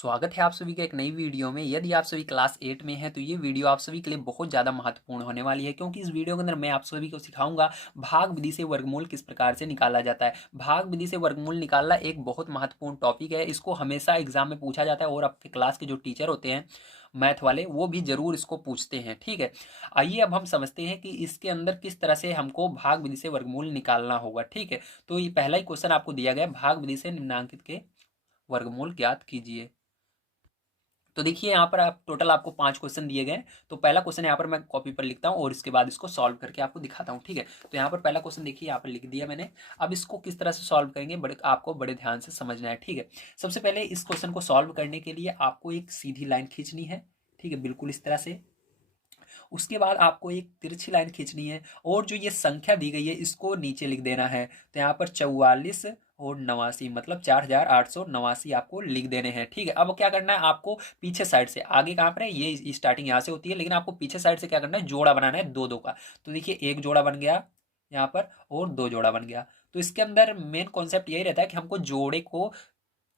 स्वागत है आप सभी का एक नई वीडियो में। यदि आप सभी क्लास 8 में हैं तो ये वीडियो आप सभी के लिए बहुत ज़्यादा महत्वपूर्ण होने वाली है, क्योंकि इस वीडियो के अंदर मैं आप सभी को सिखाऊंगा भाग विधि से वर्गमूल किस प्रकार से निकाला जाता है। भाग विधि से वर्गमूल निकालना एक बहुत महत्वपूर्ण टॉपिक है। इसको हमेशा एग्जाम में पूछा जाता है और आपके क्लास के जो टीचर होते हैं मैथ वाले वो भी जरूर इसको पूछते हैं। ठीक है, आइए अब हम समझते हैं कि इसके अंदर किस तरह से हमको भाग विधि से वर्गमूल निकालना होगा। ठीक है, तो ये पहला ही क्वेश्चन आपको दिया गया है, भाग विधि से निम्नांकित के वर्गमूल ज्ञात कीजिए। तो देखिए यहाँ पर आप टोटल आपको 5 क्वेश्चन दिए गए। तो पहला क्वेश्चन यहाँ पर मैं कॉपी पर लिखता हूँ और इसके बाद इसको सॉल्व करके आपको दिखाता हूँ। ठीक है, तो यहाँ पर पहला क्वेश्चन देखिए, यहाँ पर लिख दिया मैंने। अब इसको किस तरह से सॉल्व करेंगे आपको बड़े ध्यान से समझना है। ठीक है, सबसे पहले इस क्वेश्चन को सॉल्व करने के लिए आपको एक सीधी लाइन खींचनी है। ठीक है, बिल्कुल इस तरह से। उसके बाद आपको एक तिरछी लाइन खींचनी है और जो ये संख्या दी गई है इसको नीचे लिख देना है। तो यहाँ पर 44 और 89 मतलब 4889 आपको लिख देने हैं। ठीक है, अब क्या करना है आपको पीछे साइड से, आगे कहाँ पर है ये स्टार्टिंग यहाँ से होती है, लेकिन आपको पीछे साइड से क्या करना है, जोड़ा बनाना है दो दो का। तो देखिए एक जोड़ा बन गया यहाँ पर और दो जोड़ा बन गया। तो इसके अंदर मेन कॉन्सेप्ट यही रहता है कि हमको जोड़े को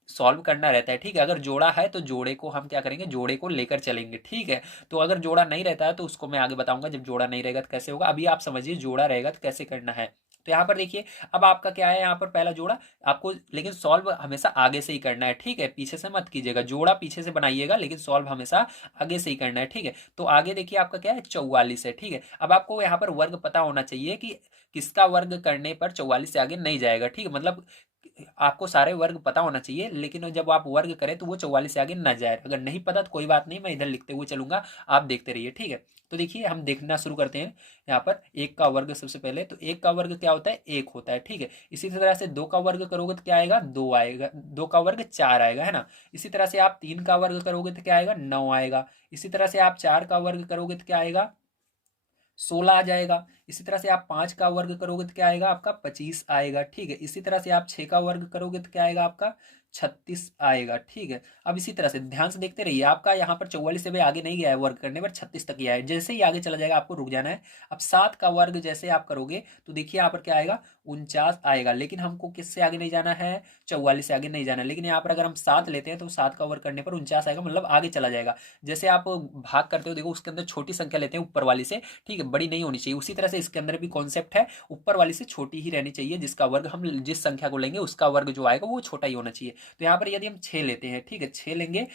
सॉल्व करना रहता है। ठीक है, अगर जोड़ा है तो जोड़े को हम क्या करेंगे, जोड़े को लेकर चलेंगे। ठीक है, तो अगर जोड़ा नहीं रहता है तो उसको मैं आगे बताऊंगा, जब जोड़ा नहीं रहेगा तो कैसे होगा। अभी आप समझिए जोड़ा रहेगा तो कैसे करना है। तो यहाँ पर देखिए, अब आपका क्या है, यहाँ पर पहला जोड़ा आपको, लेकिन सॉल्व हमेशा आगे से ही करना है। ठीक है, पीछे से मत कीजिएगा, जोड़ा पीछे से बनाइएगा लेकिन सॉल्व हमेशा आगे से ही करना है। ठीक है, तो आगे देखिए आपका क्या है, 44 है। ठीक है, अब आपको यहाँ पर वर्ग पता होना चाहिए कि किसका वर्ग करने पर 44 से आगे नहीं जाएगा। ठीक है, मतलब आपको सारे वर्ग पता होना चाहिए, लेकिन जब आप वर्ग करें तो वो 44 से आगे न जाए। अगर नहीं पता तो कोई बात नहीं, मैं इधर लिखते हुए चलूंगा, आप देखते रहिए। ठीक है, तो देखिए हम देखना शुरू करते हैं। यहाँ पर एक का वर्ग सबसे पहले, तो एक का वर्ग क्या होता है, एक होता है। ठीक है, इसी तरह से दो का वर्ग करोगे तो क्या आएगा, दो आएगा। दो का वर्ग चार आएगा, है ना। इसी तरह से आप तीन का वर्ग करोगे तो क्या आएगा, नौ आएगा। इसी तरह से आप चार का वर्ग करोगे तो क्या आएगा, 16 आ जाएगा। इसी तरह से आप 5 का वर्ग करोगे तो क्या आएगा, आपका 25 आएगा। ठीक है, इसी तरह से आप 6 का वर्ग करोगे तो क्या आएगा, आपका 36 आएगा। ठीक है, अब इसी तरह से ध्यान से देखते रहिए, आपका यहाँ पर 44 से भी आगे नहीं गया है वर्ग करने पर, 36 तक गया है। जैसे ही आगे चला जाएगा आपको रुक जाना है। अब 7 का वर्ग जैसे आप करोगे तो देखिए यहाँ पर क्या आएगा, 49 आएगा। लेकिन हमको किससे आगे नहीं जाना है, 44 से आगे नहीं जाना है। लेकिन यहाँ पर अगर हम 7 लेते हैं तो 7 का वर्ग करने पर 49 आएगा, मतलब आगे चला जाएगा। जैसे आप भाग करते हो देखो, उसके अंदर छोटी संख्या लेते हैं ऊपर वाली से। ठीक है, बड़ी नहीं होनी चाहिए। उसी तरह से इसके अंदर भी कॉन्सेप्ट है, ऊपर वाली से छोटी ही रहनी चाहिए, जिसका वर्ग हम जिस संख्या को लेंगे उसका वर्ग जो आएगा वो छोटा ही होना चाहिए। तो यहाँ पर यदि हम 6 लेते हैं, ठीक है, 6 लेंगे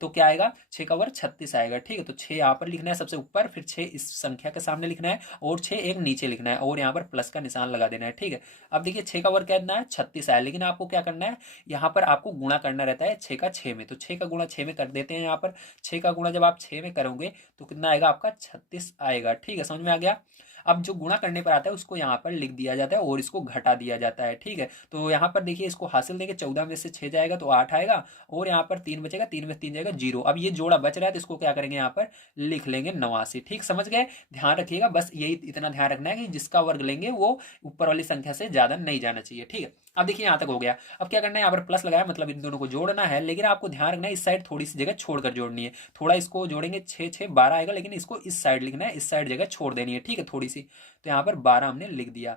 तो क्या आएगा, 6 का वर्ग 36 आएगा। ठीक है, तो 6 यहाँ पर लिखना है सबसे ऊपर, फिर 6 इस संख्या के सामने लिखना है और 6 एक नीचे लिखना है और यहाँ पर प्लस का निशान लगा देना है। ठीक है, अब देखिए 6 का वर्ग कितना है, 36 आया, लेकिन आपको क्या करना है, यहाँ पर आपको गुणा करना रहता है 6 का 6 में। तो 6 का गुणा 6 में कर देते हैं। यहाँ पर 6 का गुणा जब आप 6 में करोगे तो कितना आएगा, आपका 36 आएगा। ठीक है, समझ में आ गया। अब जो गुणा करने पर आता है उसको यहाँ पर लिख दिया जाता है और इसको घटा दिया जाता है। ठीक है, तो यहाँ पर देखिए इसको हासिल देंगे, 14 में से 6 जाएगा तो 8 आएगा और यहाँ पर 3 बचेगा, 3 में 3 जाएगा 0। अब ये जोड़ा बच रहा है तो इसको क्या करेंगे, यहाँ पर लिख लेंगे 89। ठीक, समझ गए। ध्यान रखिएगा, बस यही इतना ध्यान रखना है कि जिसका वर्ग लेंगे वो ऊपर वाली संख्या से ज्यादा नहीं जाना चाहिए। ठीक है, अब देखिए यहाँ तक हो गया। अब क्या करना है, यहाँ पर प्लस लगाया मतलब इन दोनों को जोड़ना है, लेकिन आपको ध्यान रखना है इस साइड थोड़ी सी जगह छोड़कर जोड़नी है। थोड़ा इसको जोड़ेंगे, 6 6 12 आएगा, लेकिन इसको इस साइड लिखना है, इस साइड जगह छोड़ देनी है। ठीक है, थोड़ी सी। तो यहाँ पर 12 हमने लिख दिया।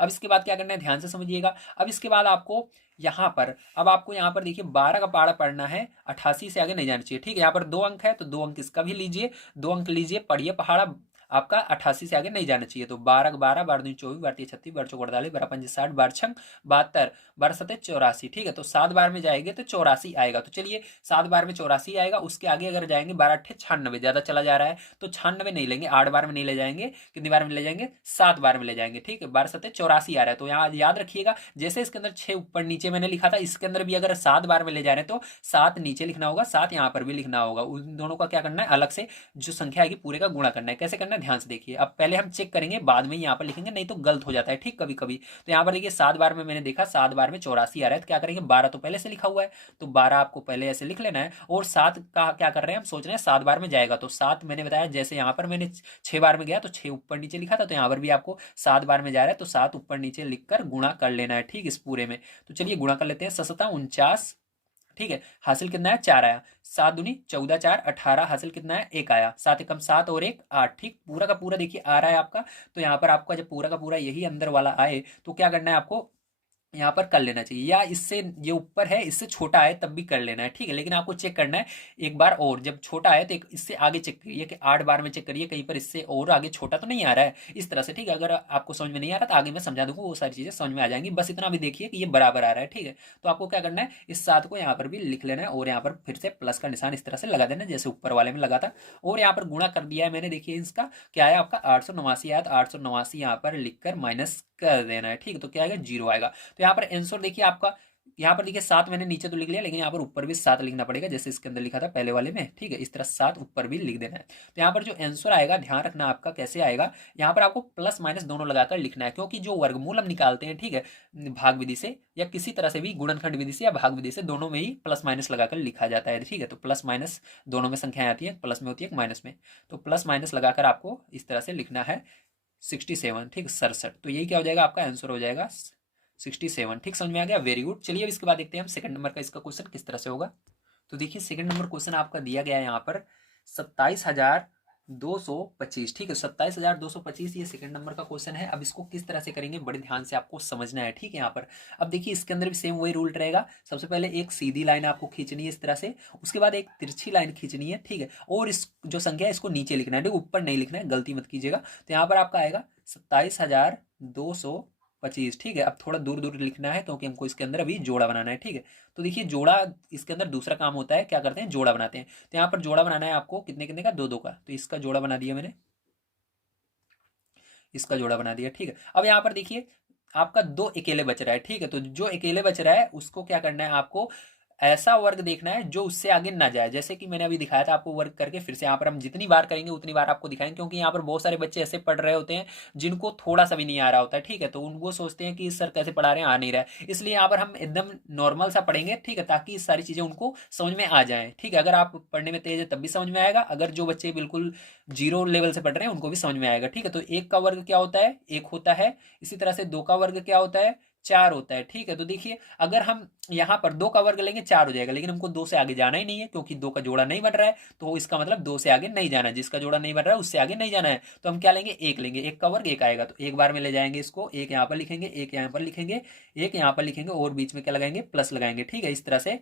अब इसके बाद क्या करना है, ध्यान से समझिएगा। अब इसके बाद आपको यहाँ पर, अब आपको यहाँ पर देखिए 12 का पहाड़ा पढ़ना है, 88 से आगे नहीं जाना चाहिए। ठीक है, यहाँ पर 2 अंक है तो 2 अंक इसका भी लीजिए, 2 अंक लीजिए, पढ़िए पहाड़ा आपका 88 से आगे नहीं जाना चाहिए। तो 12 12 12 दूनी 24, 12 36, 12 चौक 48, 12 पंजे 60, 12 छंग 72, 12 सत्ते 84। ठीक है, तो 7 बार में जाएंगे तो 84 आएगा। तो चलिए 7 बार में 84 आएगा। उसके आगे अगर जाएंगे 12 अट्ठे 96, ज्यादा चला जा रहा है तो 96 नहीं लेंगे, 8 बार में नहीं ले जाएंगे, कितनी बार में ले जाएंगे, 7 बार में ले जाएंगे। ठीक है, 12 सत्ते 84 आ रहा है। तो यहाँ याद रखिएगा, जैसे इसके अंदर 6 ऊपर नीचे मैंने लिखा था, इसके अंदर भी अगर 7 बार में ले जा रहे हैं तो 7 नीचे लिखना होगा, 7 यहाँ पर भी लिखना होगा। उन दोनों का क्या करना है, अलग से जो संख्या आएगी पूरे का गुणा करना है। कैसे करना है, ध्यान से देखिए। अब पहले हम चेक करेंगे, बाद में यहाँ पर लिखेंगे, नहीं तो गलत हो जाता है। ठीक, कभी कभी। तो यहाँ पर देखिए 7 बार में मैंने देखा 7 बार में 84 आ रहा है, तो क्या करेंगे, 12 तो पहले से लिखा हुआ है तो 12 आपको पहले ऐसे लिख लेना है। और 7 का क्या कर रहे हैं, हम सोच रहे हैं 7 बार में जाएगा तो 7 मैंने बताया, जैसे यहाँ पर मैंने 6 बार में गया तो 6 ऊपर नीचे लिखा था, तो यहाँ पर भी आपको 7 बार में जा रहा है तो 7 ऊपर नीचे लिखकर गुणा कर लेना है। ठीक, इस पूरे में। तो चलिए गुणा कर लेते हैं, 7 7 49। ठीक है, हासिल कितना है, 4 आया। 7 दूनी 14, 4 18, हासिल कितना है, 1 आया। 7 एकम 7 और 1 8। ठीक, पूरा का पूरा देखिए आ रहा है आपका। तो यहाँ पर आपका जब पूरा का पूरा यही अंदर वाला आए तो क्या करना है आपको, यहाँ पर कर लेना चाहिए, या इससे ये ऊपर है इससे छोटा है तब भी कर लेना है, ठीक है। लेकिन आपको चेक करना है एक बार और, जब छोटा है तो इससे आगे चेक करिए कि 8 बार में चेक करिए कहीं पर इससे और आगे छोटा तो नहीं आ रहा है, इस तरह से, ठीक है। अगर आपको समझ में नहीं आ रहा तो आगे मैं समझा दूंगा, वो सारी चीजें समझ में आ जाएंगी। बस इतना भी देखिए कि ये बराबर आ रहा है, ठीक है। तो आपको क्या करना है, इस 7 को यहाँ पर भी लिख लेना है और यहाँ पर फिर से प्लस का निशान इस तरह से लगा देना जैसे ऊपर वाले में लगा था, और यहाँ पर गुणा कर दिया है मैंने। देखिए इसका क्या आया आपका 889 आया, तो 889 यहाँ पर लिखकर माइनस कर देना है, ठीक है। तो क्या आएगा 0 आएगा। तो यहाँ पर आंसर देखिए आपका, यहाँ पर देखिए 7 मैंने नीचे तो लिख लिया, लेकिन यहाँ पर ऊपर भी 7 लिखना पड़ेगा जैसे इसके अंदर लिखा था पहले वाले में, ठीक है। इस तरह 7 ऊपर भी लिख देना है। तो यहाँ पर जो आंसर आएगा ध्यान रखना आपका कैसे आएगा, यहाँ पर आपको प्लस माइनस दोनों लगाकर लिखना है, क्योंकि जो वर्गमूल हम निकालते हैं, ठीक है, भाग विधि से या किसी तरह से भी, गुणनखंड विधि से या भाग विधि से, दोनों में ही प्लस माइनस लगाकर लिखा जाता है, ठीक है। तो प्लस माइनस दोनों में संख्याएं आती है, प्लस में होती है माइनस में, तो प्लस माइनस लगाकर आपको इस तरह से लिखना है 67, ठीक, 67। तो यही क्या हो जाएगा आपका आंसर हो जाएगा 67, ठीक, समझ में आ गया, वेरी गुड। चलिए अब इसके बाद देखते हैं हम सेकंड नंबर का इसका क्वेश्चन किस तरह से होगा। तो देखिए सेकंड नंबर क्वेश्चन आपका दिया गया है यहाँ पर 27,225, ठीक है, 27,225 ये सेकंड नंबर का क्वेश्चन है। अब इसको किस तरह से करेंगे बड़े ध्यान से आपको समझना है, ठीक है। यहाँ पर अब देखिए इसके अंदर भी सेम वही रूल रहेगा। सबसे पहले एक सीधी लाइन आपको खींचनी है इस तरह से, उसके बाद एक तिरछी लाइन खींचनी है, ठीक है, और इस जो संख्या है इसको नीचे लिखना है, ऊपर नहीं लिखना है, गलती मत कीजिएगा। तो यहाँ पर आपका आएगा 27,225, ठीक है। अब थोड़ा दूर दूर लिखना है क्योंकि हमको इसके अंदर अभी जोड़ा बनाना है, ठीक है। तो देखिए जोड़ा, इसके अंदर दूसरा काम होता है, क्या करते हैं, जोड़ा बनाते हैं। तो यहाँ पर जोड़ा बनाना है आपको कितने कितने का, दो दो का। तो इसका जोड़ा बना दिया मैंने, इसका जोड़ा बना दिया, ठीक है। अब यहाँ पर देखिए आपका दो अकेले बच रहा है, ठीक है। तो जो अकेले बच रहा है उसको क्या करना है, आपको ऐसा वर्ग देखना है जो उससे आगे ना जाए, जैसे कि मैंने अभी दिखाया था आपको वर्ग करके। फिर से यहाँ पर हम जितनी बार करेंगे उतनी बार आपको दिखाएंगे, क्योंकि यहाँ पर बहुत सारे बच्चे ऐसे पढ़ रहे होते हैं जिनको थोड़ा सा भी नहीं आ रहा होता है, ठीक है। तो उनको सोचते हैं कि सर कैसे पढ़ा रहे हैं, आ नहीं रहा है, इसलिए यहाँ पर हम एकदम नॉर्मल सा पढ़ेंगे, ठीक है, ताकि सारी चीजें उनको समझ में आ जाए, ठीक है। अगर आप पढ़ने में तेज है तब भी समझ में आएगा, अगर जो बच्चे बिल्कुल जीरो लेवल से पढ़ रहे हैं उनको भी समझ में आएगा, ठीक है। तो एक का वर्ग क्या होता है, एक होता है। इसी तरह से दो का वर्ग क्या होता है, चार होता है, ठीक है। तो देखिए अगर हम यहाँ पर दो का वर्ग लेंगे चार हो जाएगा, लेकिन हमको दो से आगे जाना ही नहीं है क्योंकि दो का जोड़ा नहीं बन रहा है, तो इसका मतलब दो से आगे नहीं जाना है, जिसका जोड़ा नहीं बन रहा है उससे आगे नहीं जाना है। तो हम क्या लेंगे, एक लेंगे, एक का वर्ग एक आएगा, तो एक बार में ले जाएंगे इसको, एक यहाँ पर लिखेंगे, एक यहाँ पर लिखेंगे, एक यहाँ पर लिखेंगे, और बीच में क्या लगाएंगे, प्लस लगाएंगे, ठीक है, इस तरह से।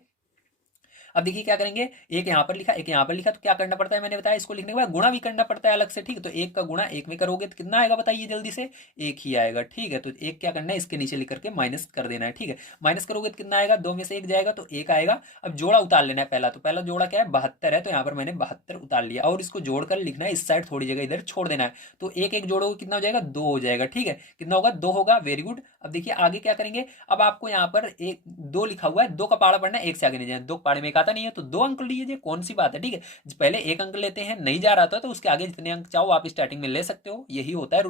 अब देखिए क्या करेंगे, एक यहाँ पर लिखा एक यहाँ पर लिखा, तो क्या करना पड़ता है, मैंने बताया इसको लिखने के बाद गुणा भी करना पड़ता है अलग से, ठीक है। तो एक का गुणा एक में करोगे तो कितना आएगा बताइए जल्दी से, एक ही आएगा, ठीक है। तो एक क्या करना है, इसके नीचे लिख करके माइनस कर देना है, ठीक है। माइनस करोगे तो कितना आएगा, दो में से एक जाएगा तो एक आएगा। अब जोड़ा उतार लेना है पहला, तो पहला जोड़ा क्या है 72 है, तो यहाँ पर मैंने 72 उतार लिया, और इसको जोड़कर लिखना है, इस साइड थोड़ी जगह इधर छोड़ देना है। तो एक एक जोड़ोगे कितना हो जाएगा, दो हो जाएगा, ठीक है। कितना होगा, दो होगा, वेरी गुड। अब देखिए आगे क्या करेंगे, अब आपको यहाँ पर एक दो लिखा हुआ है, दो का पाड़ा पढ़ना है, एक से आगे नहीं जाए, दो पाड़े में एक आता नहीं है तो दो अंक लीजिए, कौन सी बात है, ठीक है। पहले एक अंक लेते हैं, नहीं जा रहा था तो उसके आगे जितने अंक चाहो आप स्टार्टिंग में ले सकते हो, यही होता है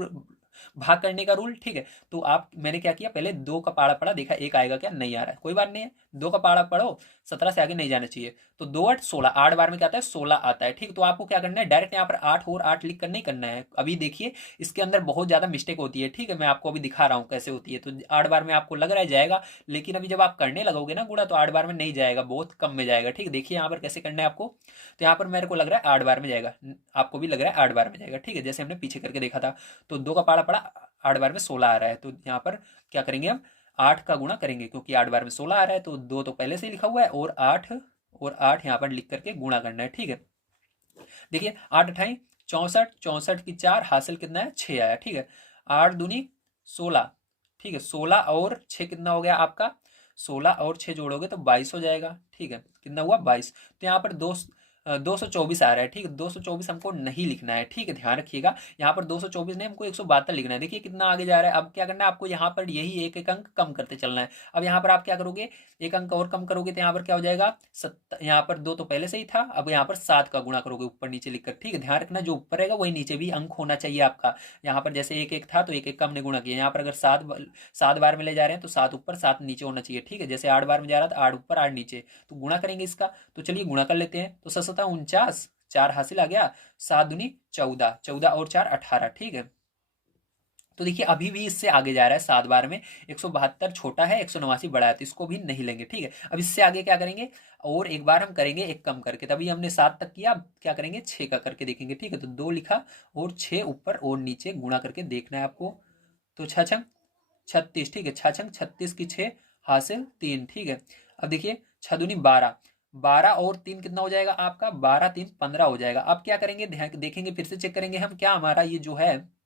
भाग करने का रूल, ठीक है। तो आप मैंने क्या किया, पहले दो का पाड़ा पढ़ा, देखा एक आएगा क्या, नहीं आ रहा है, कोई बात नहीं है, दो का पाड़ा पढ़ो, 17 से आगे नहीं जाना चाहिए। तो दो आठ 16, 8 बार में क्या आता है, 16 आता है, ठीक। तो आपको क्या करना है, डायरेक्ट यहाँ पर 8 और 8 लिख कर नहीं करना है। अभी देखिए इसके अंदर बहुत ज्यादा मिस्टेक होती है, ठीक है, मैं आपको अभी दिखा रहा हूँ कैसे होती है। तो 8 बार में आपको लग रहा है जाएगा, लेकिन अभी जब आप करने लगोगे ना गुणा, तो 8 बार में नहीं जाएगा, बहुत कम में जाएगा, ठीक है। देखिए यहाँ पर कैसे करना है आपको, तो यहाँ पर मेरे को लग रहा है 8 बार में जाएगा, आपको भी लग रहा है 8 बार में जाएगा, ठीक है, जैसे हमने पीछे करके देखा था। तो दो का पाड़ा पड़ा, 8 बार में 16 आ रहा है, तो यहाँ पर क्या करेंगे हम, 8 का गुणा करेंगे, क्योंकि 8 बार में 16 आ रहा है, तो दो तो पहले से ही लिखा हुआ है, और आठ यहाँ पर लिख करके गुणा करना है, ठीक है। देखिए 8 अठाई 64, 64 की 4 हासिल कितना है, 6 आया, ठीक है। 8 दूनी 16, ठीक है, 16 और 6 कितना हो गया आपका, 16 और 6 जोड़ोगे तो 22 हो जाएगा, ठीक है, कितना हुआ 22। तो यहाँ पर 224 आ रहा है, ठीक है, 224 हमको नहीं लिखना है, ठीक है, ध्यान रखिएगा। यहाँ पर 224 नहीं, हमको 172 लिखना है। देखिए कितना आगे जा रहा है, अब क्या करना है आपको, यहाँ पर यही एक एक अंक कम करते चलना है। अब यहाँ पर आप क्या करोगे, एक अंक और कम करोगे तो यहाँ पर क्या हो जाएगा, यहाँ पर दो तो पहले से ही था, अब यहाँ पर 7 का गुणा करोगे ऊपर नीचे लिखकर, ठीक है। ध्यान रखना जो ऊपर रहेगा वही नीचे भी अंक होना चाहिए आपका। यहाँ पर जैसे एक एक था तो एक एक का हमने गुणा किया, यहाँ पर अगर 7 बार में ले जा रहे हैं तो 7 ऊपर 7 नीचे होना चाहिए, ठीक है। जैसे 8 बार में जा रहा था 8 ऊपर 8 नीचे, तो गुणा करेंगे इसका। तो चलिए गुणा कर लेते हैं, तो 7 49, 4 हासिल आ गया, 7 दूनी 14, 14 और 4 18, ठीक है। तो देखिए अभी भी इससे आगे जा रहा है 7 बार में, 172 छोटा है, 189 बड़ा है, तो इसको भी नहीं लेंगे, ठीक है। अब इससे आगे क्या करेंगे, और एक बार हम करेंगे एक कम करके, तभी हमने 7 तक किया, अब क्या करेंगे 6 का करके देखेंगे, ठीक है। तो 2 लिखा और 6 ऊपर और नीचे गुणा करके देखना है आपको। तो 6 6 36, ठीक है, 6 छंग 36 की 6 हासिल 3, ठीक है। अब देखिए 6 दूनी 12, 12 और 3 कितना हो जाएगा आपका, 12 3 15 हो जाएगा। अब क्या करेंगे, ध्यान देखेंगे, फिर से चेक करेंगे हम, क्या हमारा ये जो है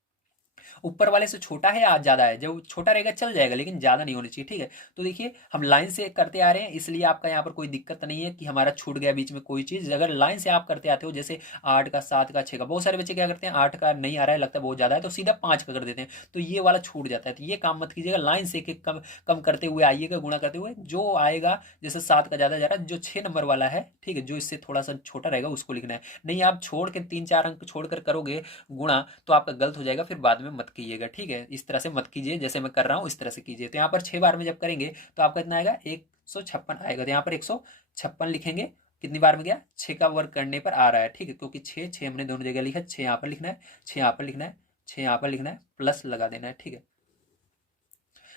ऊपर वाले से छोटा है या ज्यादा है। जब छोटा रहेगा चल जाएगा, लेकिन ज्यादा नहीं होनी चाहिए, ठीक है। तो देखिए हम लाइन से करते आ रहे हैं, इसलिए आपका यहाँ पर कोई दिक्कत नहीं है कि हमारा छूट गया बीच में कोई चीज। अगर लाइन से आप करते आते हो, जैसे 8 का 7 का 6 का, बहुत सारे बच्चे क्या करते हैं 8 का नहीं आ रहा है, लगता है बहुत ज्यादा है, तो सीधा 5 का कर देते हैं, तो ये वाला छूट जाता है। तो ये काम मत कीजिएगा, लाइन से एक कम कम करते हुए आइएगा, गुणा करते हुए जो आएगा। जैसे 7 का ज्यादा जा रहा है, जो 6 नंबर वाला है, ठीक है, जो इससे थोड़ा सा छोटा रहेगा उसको लिखना है। नहीं आप छोड़ के 3 4 अंक छोड़कर करोगे गुणा, तो आपका गलत हो जाएगा, फिर बाद में मत कीजिएगा, ठीक है। इस तरह से मत कीजिए, जैसे मैं कर रहा हूँ इस तरह से कीजिए। तो यहाँ पर 6 बार में जब करेंगे तो आपका इतना आएगा 156 आएगा। तो यहाँ पर 156 लिखेंगे, कितनी बार में गया, 6 का वर्ग करने पर आ रहा है, ठीक है, क्योंकि 6 6 हमने दोनों जगह लिखा है, 6 यहाँ पर लिखना है, 6 यहाँ पर लिखना है, 6 यहाँ पर लिखना है, प्लस लगा देना है, ठीक है।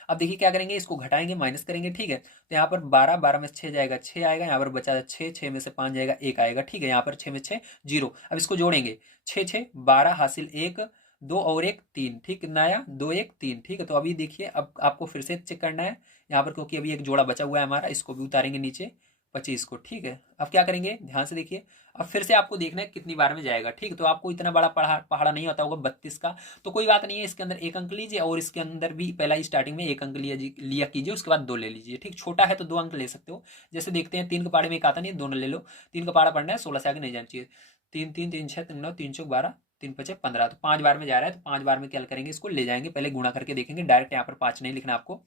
अब देखिए क्या करेंगे, इसको घटाएंगे, माइनस करेंगे, ठीक है। तो यहाँ पर 12, 12 में 6 जाएगा, 6 आएगा, यहाँ पर बचा 6, 6 में से 5 जाएगा, 1 आएगा, ठीक है। यहाँ पर 6 में 6 0। अब इसको जोड़ेंगे, 6 6 12 हासिल 1, 2 और 1 3, ठीक, कितना आया 2 1 3, ठीक है। तो अभी देखिए अब आपको फिर से चेक करना है यहाँ पर, क्योंकि अभी एक जोड़ा बचा हुआ है हमारा, इसको भी उतारेंगे नीचे 25 को, ठीक है। अब क्या करेंगे, ध्यान से देखिए, अब फिर से आपको देखना है कितनी बार में जाएगा, ठीक है। तो आपको इतना बड़ा पहाड़ा नहीं होता होगा 32 का, तो कोई बात नहीं है, इसके अंदर 1 अंक लीजिए, और इसके अंदर भी पहला ही स्टार्टिंग में 1 अंक लिया कीजिए, उसके बाद 2 ले लीजिए, ठीक। छोटा है तो 2 अंक ले सकते हो। जैसे देखते हैं 3 के पहाड़े में एक आता नहीं, दोनों ले लो। 3 का पहाड़ा पढ़ना है, 16 से आगे नहीं जाना चाहिए। 3 3 3 6 3 9 3 चौक 12, 3 5 15, तो 5 बार में जा रहा है, तो 5 बार में क्या करेंगे, इसको ले जाएंगे, पहले गुणा करके देखेंगे, डायरेक्ट यहाँ पर 5 नहीं लिखना आपको।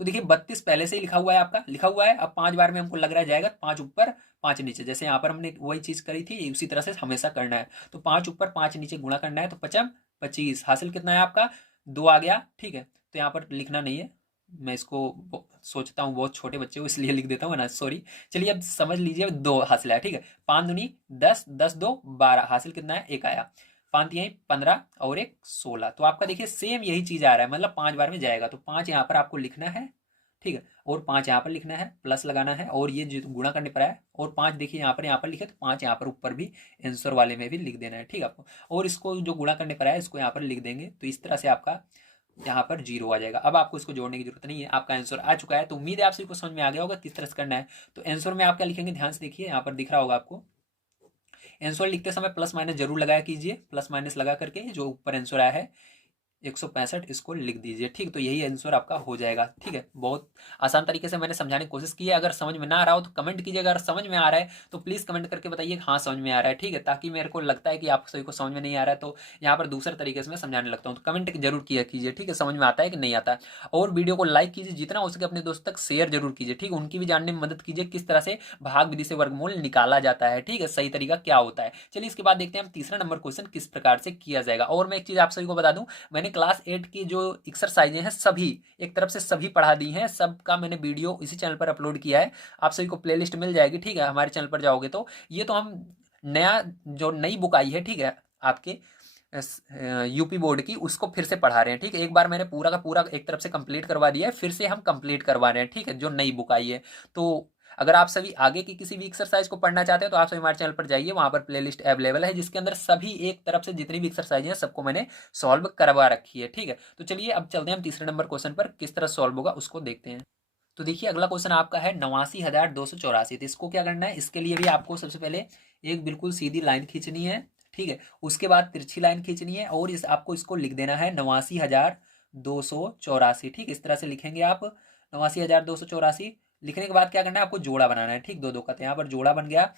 तो देखिए 32 पहले से ही लिखा हुआ है, आपका लिखा हुआ है। अब 5 बार में हमको लग रहा है जाएगा, 5 ऊपर 5 नीचे, जैसे यहाँ पर हमने वही चीज करी थी, उसी तरह से हमेशा करना है। तो 5 ऊपर 5 नीचे गुणा करना है, तो 5 25 हासिल कितना है आपका 2 आ गया, ठीक है। तो यहाँ पर लिखना नहीं है, मैं इसको सोचता हूँ बहुत छोटे बच्चे को, इसलिए लिख देता हूँ ना, सॉरी। चलिए अब समझ लीजिए, 2 हासिल है, ठीक है। 5 दूनी 10, 10 2 12, हासिल कितना है 1 आया। 5 यहीं 15 और 1 16, तो आपका देखिए सेम यही चीज आ रहा है, मतलब 5 बार में जाएगा। तो 5 यहाँ पर आपको लिखना है, ठीक है, और 5 यहाँ पर लिखना है, प्लस लगाना है, और ये जो गुणा करने पर है, और 5 देखिए यहाँ पर लिखे, तो 5 यहाँ पर ऊपर भी आंसर वाले में भी लिख देना है, ठीक है आपको। और इसको जो गुणा करने पर है, इसको यहाँ पर लिख देंगे, तो इस तरह से आपका यहाँ पर 0 आ जाएगा। अब आपको इसको जोड़ने की जरूरत नहीं है, आपका आंसर आ चुका है। तो उम्मीद है आप सभी को समझ में आ गया होगा किस तरह से करना है। तो आंसर में आप क्या लिखेंगे, ध्यान से देखिए, यहाँ पर दिख रहा होगा आपको। आंसर लिखते समय प्लस माइनस जरूर लगाया कीजिए, प्लस माइनस लगा करके जो ऊपर आंसर आया है 165 इसको लिख दीजिए, ठीक। तो यही आंसर आपका हो जाएगा, ठीक है। बहुत आसान तरीके से मैंने समझाने की कोशिश की है। अगर समझ में ना आ रहा हो तो कमेंट कीजिएगा, अगर समझ में आ रहा है तो प्लीज कमेंट करके बताइए हाँ समझ में आ रहा है, ठीक है। ताकि मेरे को लगता है कि आप सभी को समझ में नहीं आ रहा है, तो यहाँ पर दूसरे तरीके से मैं समझाने लगता हूँ। तो कमेंट जरूर किया कीजिए, ठीक है, समझ में आता है कि नहीं आता है। और वीडियो को लाइक कीजिए, जितना हो सके अपने दोस्तों तक शेयर जरूर कीजिए, ठीक है। उनकी भी जानने में मदद कीजिए किस तरह से भाग विधि से वर्गमूल निकाला जाता है, ठीक है, सही तरीका क्या होता है। चलिए इसके बाद देखते हैं हम तीसरा नंबर क्वेश्चन किस प्रकार से किया जाएगा। और मैं एक चीज आप सभी को बता दूं, मैंने क्लास 8 की जो एक्सरसाइजें हैं सभी एक तरफ से सभी पढ़ा दी हैं, सबका मैंने वीडियो इसी चैनल पर अपलोड किया है, आप सभी को प्लेलिस्ट मिल जाएगी, ठीक है। हमारे चैनल पर जाओगे तो ये तो हम नया जो नई बुक आई है, ठीक है, आपके यूपी बोर्ड की, उसको फिर से पढ़ा रहे हैं, ठीक है। एक बार मैंने पूरा का पूरा एक तरफ से कंप्लीट करवा दिया है, फिर से हम कंप्लीट करवा रहे हैं, ठीक है, जो नई बुक आई है। तो अगर आप सभी आगे की किसी भी एक्सरसाइज को पढ़ना चाहते हैं तो आप सभी हमारे चैनल पर जाइए, वहां पर प्लेलिस्ट अवेलेबल है, जिसके अंदर सभी एक तरफ से जितनी भी एक्सरसाइज है सबको मैंने सॉल्व करवा रखी है, ठीक है। तो चलिए अब चलते हैं हम तीसरे नंबर क्वेश्चन पर, किस तरह सॉल्व होगा उसको देखते हैं। तो देखिए अगला क्वेश्चन आपका है 89,284। तो इसको क्या करना है, इसके लिए भी आपको सबसे पहले एक बिल्कुल सीधी लाइन खींचनी है, ठीक है। उसके बाद तिरछी लाइन खींचनी है, और आपको इसको लिख देना है 89,284, ठीक। इस तरह से लिखेंगे आप 89,284। लिखने के बाद क्या करना है, आपको जोड़ा बनाना है, ठीक, दो दो का। तो यहाँ पर जोड़ा बन गया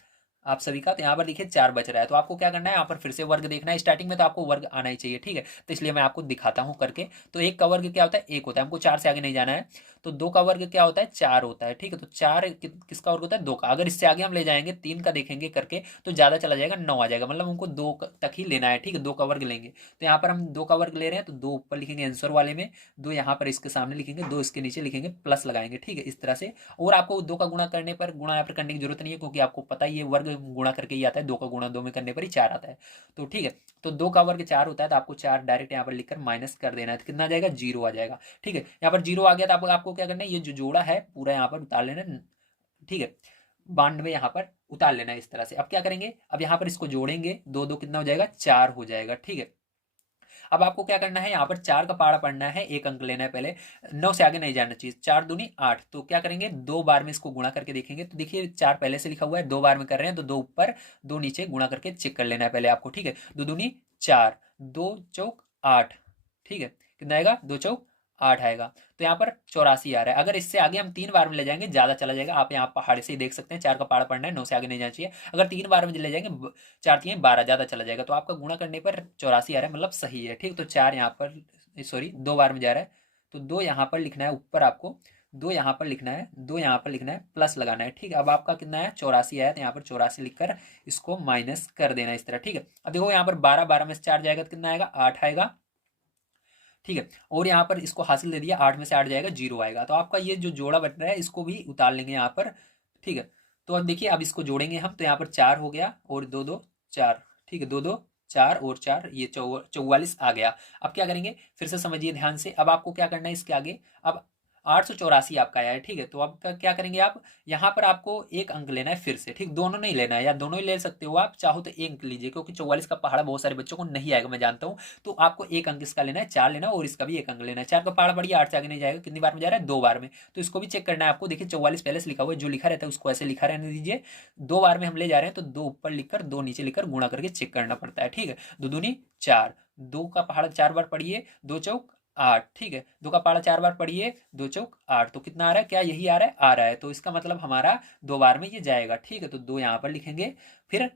आप सभी का। तो यहाँ पर देखिए 4 बच रहा है, तो आपको क्या करना है, यहाँ पर फिर से वर्ग देखना है। स्टार्टिंग में तो आपको वर्ग आना ही चाहिए, ठीक है। तो इसलिए मैं आपको दिखाता हूँ करके। तो 1 का वर्ग क्या होता है, 1 होता है, हमको 4 से आगे नहीं जाना है। तो 2 का वर्ग क्या होता है, 4 होता है, ठीक है। तो 4 किसका वर्ग होता है, 2 का। अगर इससे आगे हम ले जाएंगे 3 का देखेंगे करके तो ज्यादा चला जाएगा, 9 आ जाएगा, मतलब हमको 2 तक ही लेना है, ठीक है। 2 का वर्ग लेंगे, तो यहाँ पर हम 2 का वर्ग ले रहे हैं, तो 2 ऊपर लिखेंगे आंसर वाले में, 2 यहाँ पर इसके सामने लिखेंगे, 2 इसके नीचे लिखेंगे, प्लस लगाएंगे, ठीक है, इस तरह से। और आपको 2 का गुणा करने पर गुणा यहाँ पर करने की जरूरत नहीं है, क्योंकि आपको पता ही है वर्ग गुणा करके ही आता है, 2 का गुणा 2 में करने पर ही 4 आता है, तो ठीक है। तो 2 का वर्ग 4 होता है, तो आपको 4 डायरेक्ट यहाँ पर लिखकर माइनस कर देना है, तो कितना आ जाएगा, 0 आ जाएगा, ठीक है। यहाँ पर 0 आ गया, तो आपको क्या करना है, ये जो जोड़ा है पूरा यहाँ पर उतार लेना, ठीक है, 92 यहाँ पर उतार लेना है, इस तरह से। अब क्या करेंगे, अब यहाँ पर इसको जोड़ेंगे, 2 2 कितना हो जाएगा, 4 हो जाएगा, ठीक है। अब आपको क्या करना है, यहाँ पर 4 का पहाड़ा पढ़ना है, 1 अंक लेना है पहले, 9 से आगे नहीं जाना चाहिए। 4 दूनी 8, तो क्या करेंगे 2 बार में इसको गुणा करके देखेंगे। तो देखिए 4 पहले से लिखा हुआ है, 2 बार में कर रहे हैं तो 2 ऊपर 2 नीचे गुणा करके चेक कर लेना है पहले आपको, ठीक है। 2 दूनी 4, 2 चौक 8, ठीक है, कितना आएगा 2 चौक 8 आएगा। तो यहाँ पर 84 आ रहा है। अगर इससे आगे हम 3 बार में ले जाएंगे ज्यादा चला जाएगा। आप यहाँ पहाड़ से ही देख सकते हैं, 4 का पहाड़ पढ़ना है, 9 से आगे नहीं जाना चाहिए। अगर 3 बार में ले जाएंगे 4 3 12 ज्यादा चला जाएगा। तो आपका गुणा करने पर 84 आ रहा है, मतलब सही है, ठीक। तो 4 यहाँ पर, सॉरी 2 बार में जा रहा है, तो 2 यहाँ पर लिखना है ऊपर आपको, 2 यहाँ पर लिखना है, 2 यहाँ पर लिखना है, प्लस लगाना है, ठीक है। अब आपका कितना है 84 आया, तो यहाँ पर 84 लिखकर इसको माइनस कर देना इस तरह, ठीक है। अब देखो यहाँ पर 12, 12 में से 4 जाएगा तो कितना आएगा 8 आएगा, ठीक है। और यहाँ पर इसको हासिल दे दिया, 8 में से 8 जाएगा 0 आएगा। तो आपका ये जो जोड़ा बन रहा है इसको भी उतार लेंगे यहाँ पर, ठीक है। तो अब देखिए अब इसको जोड़ेंगे हम, तो यहाँ पर 4 हो गया और 2 2 4, ठीक है, 2 2 4 और 4, ये 44 आ गया। अब क्या करेंगे, फिर से समझिए ध्यान से। अब आपको क्या करना है इसके आगे, अब 884 आपका आया है, ठीक है। तो अब क्या करेंगे आप, यहाँ पर आपको 1 अंक लेना है फिर से, ठीक। दोनों नहीं लेना है, या दोनों ही ले सकते हो आप, चाहो तो 1 अंक लीजिए, क्योंकि 44 का पहाड़ा बहुत सारे बच्चों को नहीं आएगा, मैं जानता हूँ। तो आपको 1 अंक इसका लेना है, 4 लेना है, और इसका भी 1 अंक लेना है। 4 का पहाड़ा बढ़िया, 8 से आगे नहीं जाएगा, कितनी बार में जा रहा है 2 बार में। तो इसको भी चेक करना है आपको। देखिए 44 पहले से लिखा हुआ है, जो लिखा रहता है उसको ऐसे लिखा रहने दीजिए। 2 बार में हम ले जा रहे हैं तो 2 ऊपर लिखकर 2 नीचे लिखकर गुणा करके चेक करना पड़ता है, ठीक है। 2 दूनी 4, 2 का पहाड़ा 4 बार पढ़िए, 2 चौक 8, ठीक है। 2 का पहाड़ा 4 बार पढ़िए, 2 चौक 8, तो कितना आ रहा है, क्या यही आ रहा है, आ रहा है। तो इसका मतलब हमारा 2 बार में ये जाएगा, ठीक है। तो 2 यहाँ पर लिखेंगे, फिर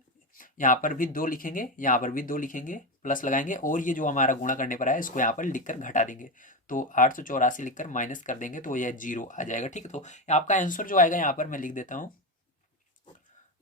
यहाँ पर भी 2 लिखेंगे, यहाँ पर भी 2 लिखेंगे, प्लस लगाएंगे, और ये जो हमारा गुणा करने पर आया इसको यहाँ पर लिखकर घटा देंगे। तो 884 लिखकर माइनस कर देंगे तो यह 0 आ जाएगा, ठीक है। तो आपका आंसर जो आएगा यहाँ पर मैं लिख देता हूँ।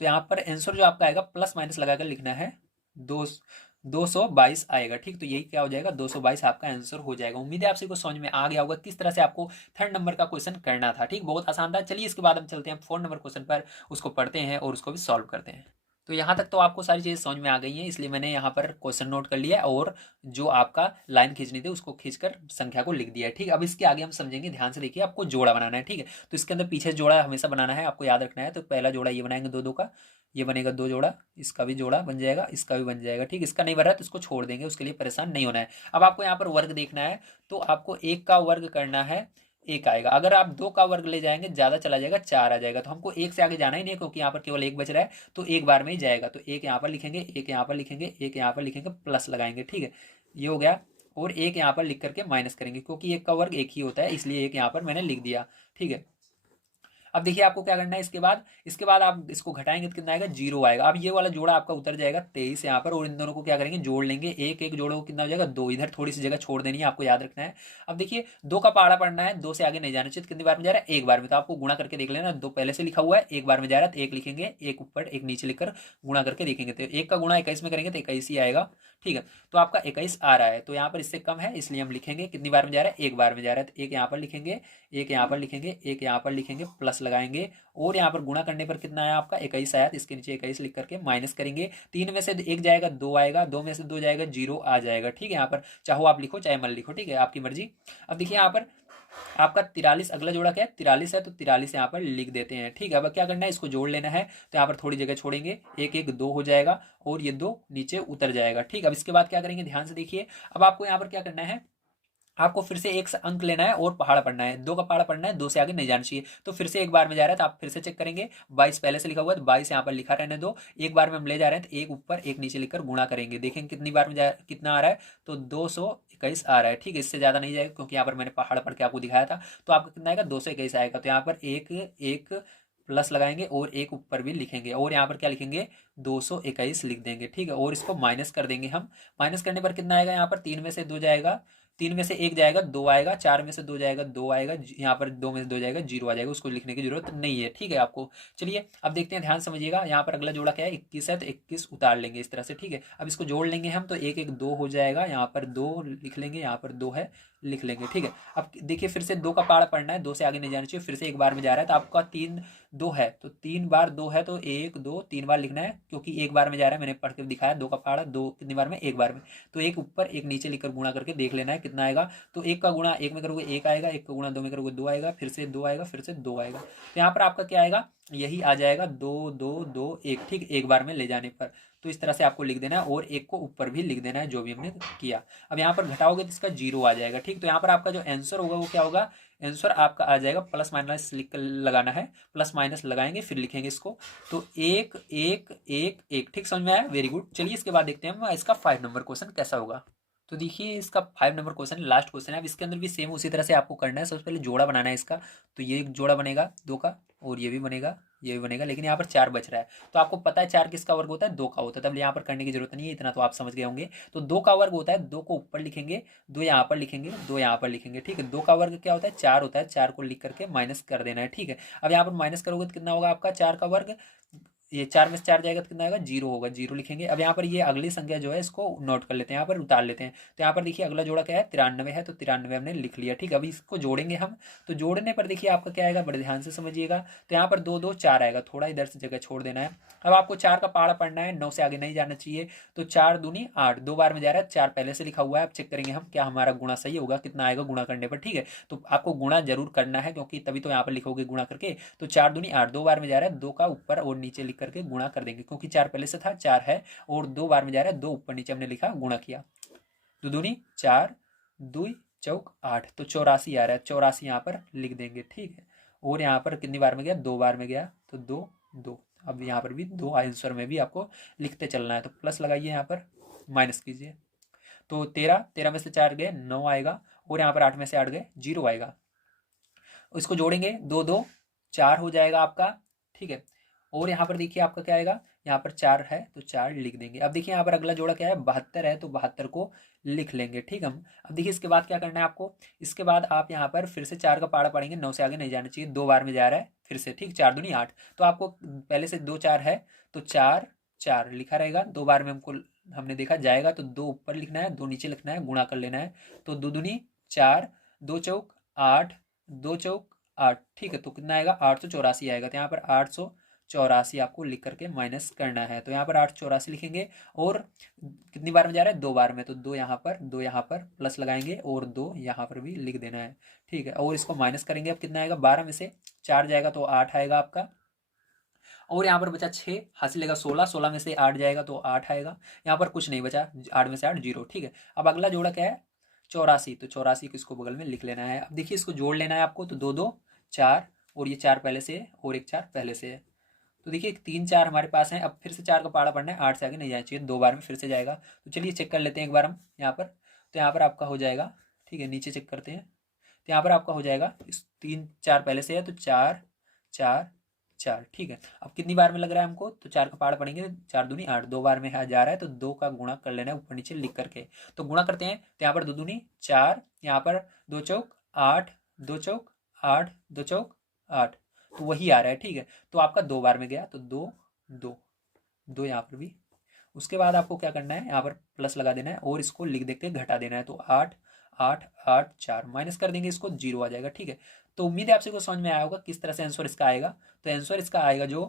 तो यहाँ पर आंसर जो आपका आएगा प्लस माइनस लगाकर लिखना है, 222 आएगा, ठीक। तो यही क्या हो जाएगा 222 आपका आंसर हो जाएगा। उम्मीद है आप सभी को समझ में आ गया होगा किस तरह से आपको 3rd नंबर का क्वेश्चन करना था, ठीक। बहुत आसान था। चलिए इसके बाद हम चलते हैं 4 नंबर क्वेश्चन पर, उसको पढ़ते हैं और उसको भी सॉल्व करते हैं। तो यहाँ तक तो आपको सारी चीज़ें समझ में आ गई हैं, इसलिए मैंने यहाँ पर क्वेश्चन नोट कर लिया है, और जो आपका लाइन खींचनी थी उसको खींचकर संख्या को लिख दिया है, ठीक। अब इसके आगे हम समझेंगे, ध्यान से देखिए। आपको जोड़ा बनाना है, ठीक है। तो इसके अंदर पीछे जोड़ा हमेशा बनाना है, आपको याद रखना है। तो पहला जोड़ा ये बनाएंगे 2 2 का, ये बनेगा 2 जोड़ा, इसका भी जोड़ा बन जाएगा, इसका भी बन जाएगा, ठीक। इसका नहीं बन रहा है तो इसको छोड़ देंगे, उसके लिए परेशान नहीं होना है। अब आपको यहाँ पर वर्ग देखना है, तो आपको 1 का वर्ग करना है, 1 आएगा। अगर आप 2 का वर्ग ले जाएंगे ज्यादा चला जाएगा, 4 आ जाएगा। तो हमको 1 से आगे जाना ही नहीं है, क्योंकि यहाँ पर केवल 1 बच रहा है, तो 1 बार में ही जाएगा। तो 1 यहाँ पर लिखेंगे, 1 यहाँ पर लिखेंगे, 1 यहाँ पर लिखेंगे, प्लस लगाएंगे, ठीक है, ये हो गया। और 1 यहाँ पर लिख करके माइनस करेंगे, क्योंकि 1 का वर्ग 1 ही होता है, इसलिए 1 यहाँ पर मैंने लिख दिया, ठीक है। अब देखिए आपको क्या करना है, इसके बाद आप इसको घटाएंगे तो कितना आएगा 0 आएगा। अब ये वाला जोड़ा आपका उतर जाएगा 23 यहाँ पर, और इन दोनों को क्या करेंगे जोड़ लेंगे, एक एक जोड़ो कितना हो जाएगा 2, इधर थोड़ी सी जगह छोड़ देनी है, आपको याद रखना है। अब देखिए 2 का पहाड़ा पढ़ना है, 2 से आगे नहीं जाना चाहिए, तो कितनी बार में जा रहा है 1 बार में। तो आपको गुणा करके देख लेना, 2 पहले से लिखा हुआ है, 1 बार में जा रहा है तो 1 लिखेंगे, 1 ऊपर 1 नीचे लिखकर गुणा करके देखेंगे, तो 1 का गुणा 21 में करेंगे तो 21 ही आएगा, ठीक है। तो आपका 21 आ रहा है, तो यहाँ पर इससे कम है, इसलिए हम लिखेंगे कितनी बार में जा रहा है 1 बार में जा रहा है, तो 1 यहाँ पर लिखेंगे, 1 यहाँ पर लिखेंगे, 1 यहाँ पर लिखेंगे, प्लस लगाएंगे, और यहाँ पर गुणा करने पर कितना आया आपका 21 आया, तो इसके नीचे 21 लिख करके माइनस करेंगे। 3 में से 1 जाएगा 2 आएगा, 2 में से 2 जाएगा 0 आ जाएगा, ठीक है। यहाँ पर चाहो आप लिखो चाहे मत लिखो, ठीक है, आपकी मर्जी। अब देखिए यहाँ पर आपका 43, अगला जोड़ा क्या है 43 है, तो 43 यहाँ पर लिख देते हैं, ठीक है। अब क्या करना है, इसको जोड़ लेना है, तो यहाँ पर थोड़ी जगह छोड़ेंगे, 1 1 2 हो जाएगा, और ये 2 नीचे उतर जाएगा, ठीक। अब इसके बाद क्या करेंगे, ध्यान से देखिए। अब आपको यहाँ पर क्या करना है, आपको फिर से 1 अंक लेना है और पहाड़ा पढ़ना है, 2 का पहाड़ा पढ़ना है, 2 से आगे नहीं जाना चाहिए। तो फिर से 1 बार में जा रहा है, तो आप फिर से चेक करेंगे, 22 पहले से लिखा हुआ है तो 22 यहाँ पर लिखा रहने दो। 1 बार में हम ले जा रहे हैं तो 1 ऊपर 1 नीचे लिखकर गुणा करेंगे, देखेंगे कितनी बार में कितना आ रहा है, तो 221 आ रहा है, ठीक है। इससे ज्यादा नहीं जाएगा, क्योंकि यहाँ पर मैंने पहाड़ पढ़ के आपको दिखाया था। तो आपका कितना आएगा 221 आएगा। तो यहाँ पर एक एक प्लस लगाएंगे और 1 ऊपर भी लिखेंगे, और यहाँ पर क्या लिखेंगे 221 लिख देंगे, ठीक है। और इसको माइनस कर देंगे हम, माइनस करने पर कितना आएगा, यहाँ पर 3 में से 2 जाएगा, 3 में से 1 जाएगा 2 आएगा, 4 में से 2 जाएगा 2 आएगा, यहाँ पर 2 में से 2 जाएगा 0 आ जाएगा, उसको लिखने की जरूरत नहीं है, ठीक है आपको। चलिए अब देखते हैं, ध्यान समझिएगा। यहाँ पर अगला जोड़ा क्या है 21 है, तो 21 उतार लेंगे इस तरह से, ठीक है। अब इसको जोड़ लेंगे हम, तो 1 1 2 हो जाएगा, यहाँ पर 2 लिख लेंगे, यहाँ पर 2 है लिख लेंगे, ठीक है। अब देखिए फिर से 2 का पहाड़ा पढ़ना है, 2 से आगे नहीं जाना चाहिए, फिर से 1 बार में जा रहा है, तो आपका 3 2 है, तो 3 बार 2 है, तो 1 2 3 बार लिखना है, क्योंकि 1 बार में जा रहा है, मैंने पढ़ के दिखाया। 2 का पहाड़ा 2 कितनी बार में 1 बार में, तो 1 ऊपर 1 नीचे लिखकर गुणा करके देख लेना है कितना आएगा। तो 1 का गुणा 1 में करोगे 1 आएगा, 1 का गुणा 2 में करोगे 2 आएगा, फिर से 2 आएगा, फिर से 2 आएगा। तो यहाँ पर आपका क्या आएगा यही आ जाएगा 2 2 2 1, ठीक, एक बार में ले जाने पर। तो इस तरह से आपको लिख देना है और एक को ऊपर भी लिख देना है जो भी हमने किया। अब यहाँ पर घटाओगे तो इसका 0 आ जाएगा, ठीक। तो यहाँ पर आपका जो आंसर होगा वो क्या होगा, आंसर आपका आ जाएगा प्लस माइनस लिख लगाना है, प्लस माइनस लगाएंगे फिर लिखेंगे इसको। तो 1 1 1 1, ठीक, समझ में आया, वेरी गुड। चलिए इसके बाद देखते हैं हम इसका 5 नंबर क्वेश्चन कैसा होगा। तो देखिए इसका 5 नंबर क्वेश्चन लास्ट क्वेश्चन है। अब इसके अंदर भी सेम उसी तरह से आपको करना है। सबसे पहले जोड़ा बनाना है इसका। तो ये एक जोड़ा बनेगा 2 का, और ये भी बनेगा, ये भी बनेगा, लेकिन यहाँ पर 4 बच रहा है। तो आपको पता है 4 किसका वर्ग होता है, 2 का होता है, तब यहाँ पर करने की जरूरत नहीं है, इतना तो आप समझ गए होंगे। तो 2 का वर्ग होता है, 2 को ऊपर लिखेंगे, 2 यहाँ पर लिखेंगे, 2 यहाँ पर लिखेंगे, ठीक है। 2 का वर्ग क्या होता है, 4 होता है, 4 को लिख करके माइनस कर देना है, ठीक है। अब यहाँ पर माइनस करोगे तो कितना होगा आपका 4 का वर्ग, ये 4 में से 4 जाएगा तो कितना आएगा, 0 होगा, 0 लिखेंगे। अब यहाँ पर ये अगली संख्या जो है इसको नोट कर लेते हैं, यहाँ पर उतार लेते हैं। तो यहाँ पर देखिए अगला जोड़ा क्या है, 93 है, तो 93 हमने लिख लिया, ठीक है। अभी इसको जोड़ेंगे हम। तो जोड़ने पर देखिए आपका क्या आएगा, बड़े ध्यान से समझिएगा। तो यहाँ पर 2 2 4 आएगा, थोड़ा इधर से जगह छोड़ देना है। अब आपको 4 का पहाड़ा पढ़ना है, 9 से आगे नहीं जाना चाहिए। तो 4 दूनी 8, 2 बार में जा रहा है, 4 पहले से लिखा हुआ है। अब चेक करेंगे हम क्या हमारा गुणा सही होगा, कितना आएगा गुणा करने पर, ठीक है। तो आपको गुणा जरूर करना है, क्योंकि तभी तो यहाँ पर लिखोगे गुणा करके। तो 4 दूनी 8, 2 बार में जा रहा है, 2 का ऊपर और नीचे लिख करके गुणा कर देंगे, क्योंकि 4 पहले से था, 4 है, और 2 बार में जा रहा है, 2 ऊपर नीचे हमने लिखा, गुणा किया। 2 दूनी 4, 2 चौक 8, तो 84 आ रहा है, 84 यहाँ पर लिख देंगे, ठीक है। और यहाँ पर कितनी बार में गया, 2 बार में गया, तो 2 2। अब यहाँ पर भी 2 आंसर में भी आपको लिखते चलना है। तो प्लस लगाइए, यहाँ पर माइनस कीजिए। तो 13, 13 में से 4 गए 9 आएगा, और यहाँ पर 8 में से 8 गए 0 आएगा। इसको जोड़ेंगे, 2 2 4 हो जाएगा आपका, ठीक है। और यहाँ पर देखिए आपका क्या आएगा, यहाँ पर 4 है तो 4 लिख देंगे। अब देखिए यहाँ पर अगला जोड़ा क्या है, 72 है, तो 72 को लिख लेंगे, ठीक हम। अब देखिए इसके बाद क्या करना है आपको, इसके बाद आप यहाँ पर फिर से 4 का पहाड़ा पढ़ेंगे, 9 से आगे नहीं जाना चाहिए, 2 बार में जा रहा है फिर से, ठीक। 4 दूनी 8, तो आपको पहले से 2 4 है, तो 4 4 लिखा रहेगा। 2 बार में हमको हमने देखा जाएगा, तो 2 ऊपर लिखना है, 2 नीचे लिखना है, गुणा कर लेना है। तो 2 दूनी 4, 2 चौक 8, 2 चौक 8, ठीक है। तो कितना आएगा, 884 आएगा। तो यहाँ पर 884 आपको लिख करके माइनस करना है। तो यहाँ पर 884 लिखेंगे, और कितनी बार में जा रहा है, 2 बार में, तो 2 यहाँ पर, 2 यहाँ पर प्लस लगाएंगे, और 2 यहाँ पर भी लिख देना है, ठीक है। और इसको माइनस करेंगे, अब कितना आएगा, 12 में से 4 जाएगा तो 8 आएगा आपका। और यहाँ पर बचा 6, हासिल लेगा 16, 16 में से 8 जाएगा तो 8 आएगा। यहाँ पर कुछ नहीं बचा, 8 में से 8 0, ठीक है। अब अगला जोड़ा क्या है, 84, तो 84 को इसको बगल में लिख लेना है। अब देखिए इसको जोड़ लेना है आपको। तो 2 2 4, और ये 4 पहले से है, और एक 4 पहले से है। तो देखिए 3 4 हमारे पास है। अब फिर से 4 का पहाड़ा पढ़ना है, 8 से आगे नहीं जाना चाहिए, 2 बार में फिर से जाएगा। तो चलिए चेक कर लेते हैं एक बार हम यहाँ पर। तो यहाँ पर आपका हो जाएगा, ठीक है, नीचे चेक करते हैं। तो यहाँ पर आपका हो जाएगा, इस 3 4 पहले से है, तो 4 4 4, ठीक है। अब कितनी बार में लग रहा है हमको, तो 4 का पहाड़ पढ़ेंगे, 4 दूनी 8, 2 बार में जा रहा है, तो 2 का गुणा कर लेना है ऊपर नीचे लिख करके। तो गुणा करते हैं, तो यहाँ पर 2 दूनी 4, यहाँ पर 2 चौक 8, 2 चौक 8, 2 चौक 8, तो वही आ रहा है, ठीक है। तो आपका 2 बार में गया, तो 2 2 2 यहाँ पर भी। उसके बाद आपको क्या करना है, यहाँ पर प्लस लगा देना है, और इसको लिख देख के घटा देना है। तो 8 8 8 4 माइनस कर देंगे इसको, 0 आ जाएगा, ठीक है। तो उम्मीद है आपसे को समझ में आया होगा किस तरह से आंसर इसका आएगा। तो आंसर इसका आएगा जो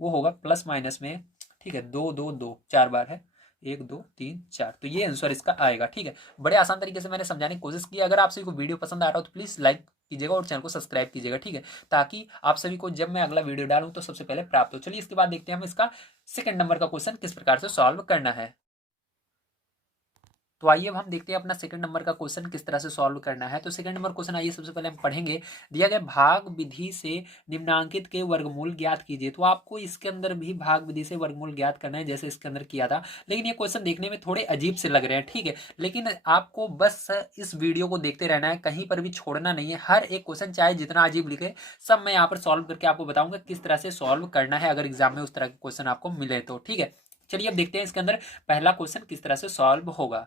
वो होगा प्लस माइनस में, ठीक है। 2 2 2 4 बार है, 1 2 3 4, तो ये आंसर इसका आएगा, ठीक है। बड़े आसान तरीके से मैंने समझाने की कोशिश की। अगर आप सभी को वीडियो पसंद आ रहा हो तो प्लीज़ लाइक कीजिएगा और चैनल को सब्सक्राइब कीजिएगा, ठीक है, ताकि आप सभी को जब मैं अगला वीडियो डालूं तो सबसे पहले प्राप्त हो। चलिए इसके बाद देखते हैं हम इसका सेकंड नंबर का क्वेश्चन किस प्रकार से सॉल्व करना है। तो आइए अब हम देखते हैं अपना सेकंड नंबर का क्वेश्चन किस तरह से सॉल्व करना है। तो सेकंड नंबर क्वेश्चन आइए सबसे पहले हम पढ़ेंगे। दिया गया भाग विधि से निम्नांकित के वर्गमूल ज्ञात कीजिए। तो आपको इसके अंदर भी भाग विधि से वर्गमूल ज्ञात करना है, जैसे इसके अंदर किया था। लेकिन ये क्वेश्चन देखने में थोड़े अजीब से लग रहे हैं, ठीक है। लेकिन आपको बस इस वीडियो को देखते रहना है, कहीं पर भी छोड़ना नहीं है। हर एक क्वेश्चन चाहे जितना अजीब लिखे, सब मैं यहाँ पर सॉल्व करके आपको बताऊंगा किस तरह से सॉल्व करना है, अगर एग्जाम में उस तरह के क्वेश्चन आपको मिले तो, ठीक है। चलिए अब देखते हैं इसके अंदर पहला क्वेश्चन किस तरह से सॉल्व होगा।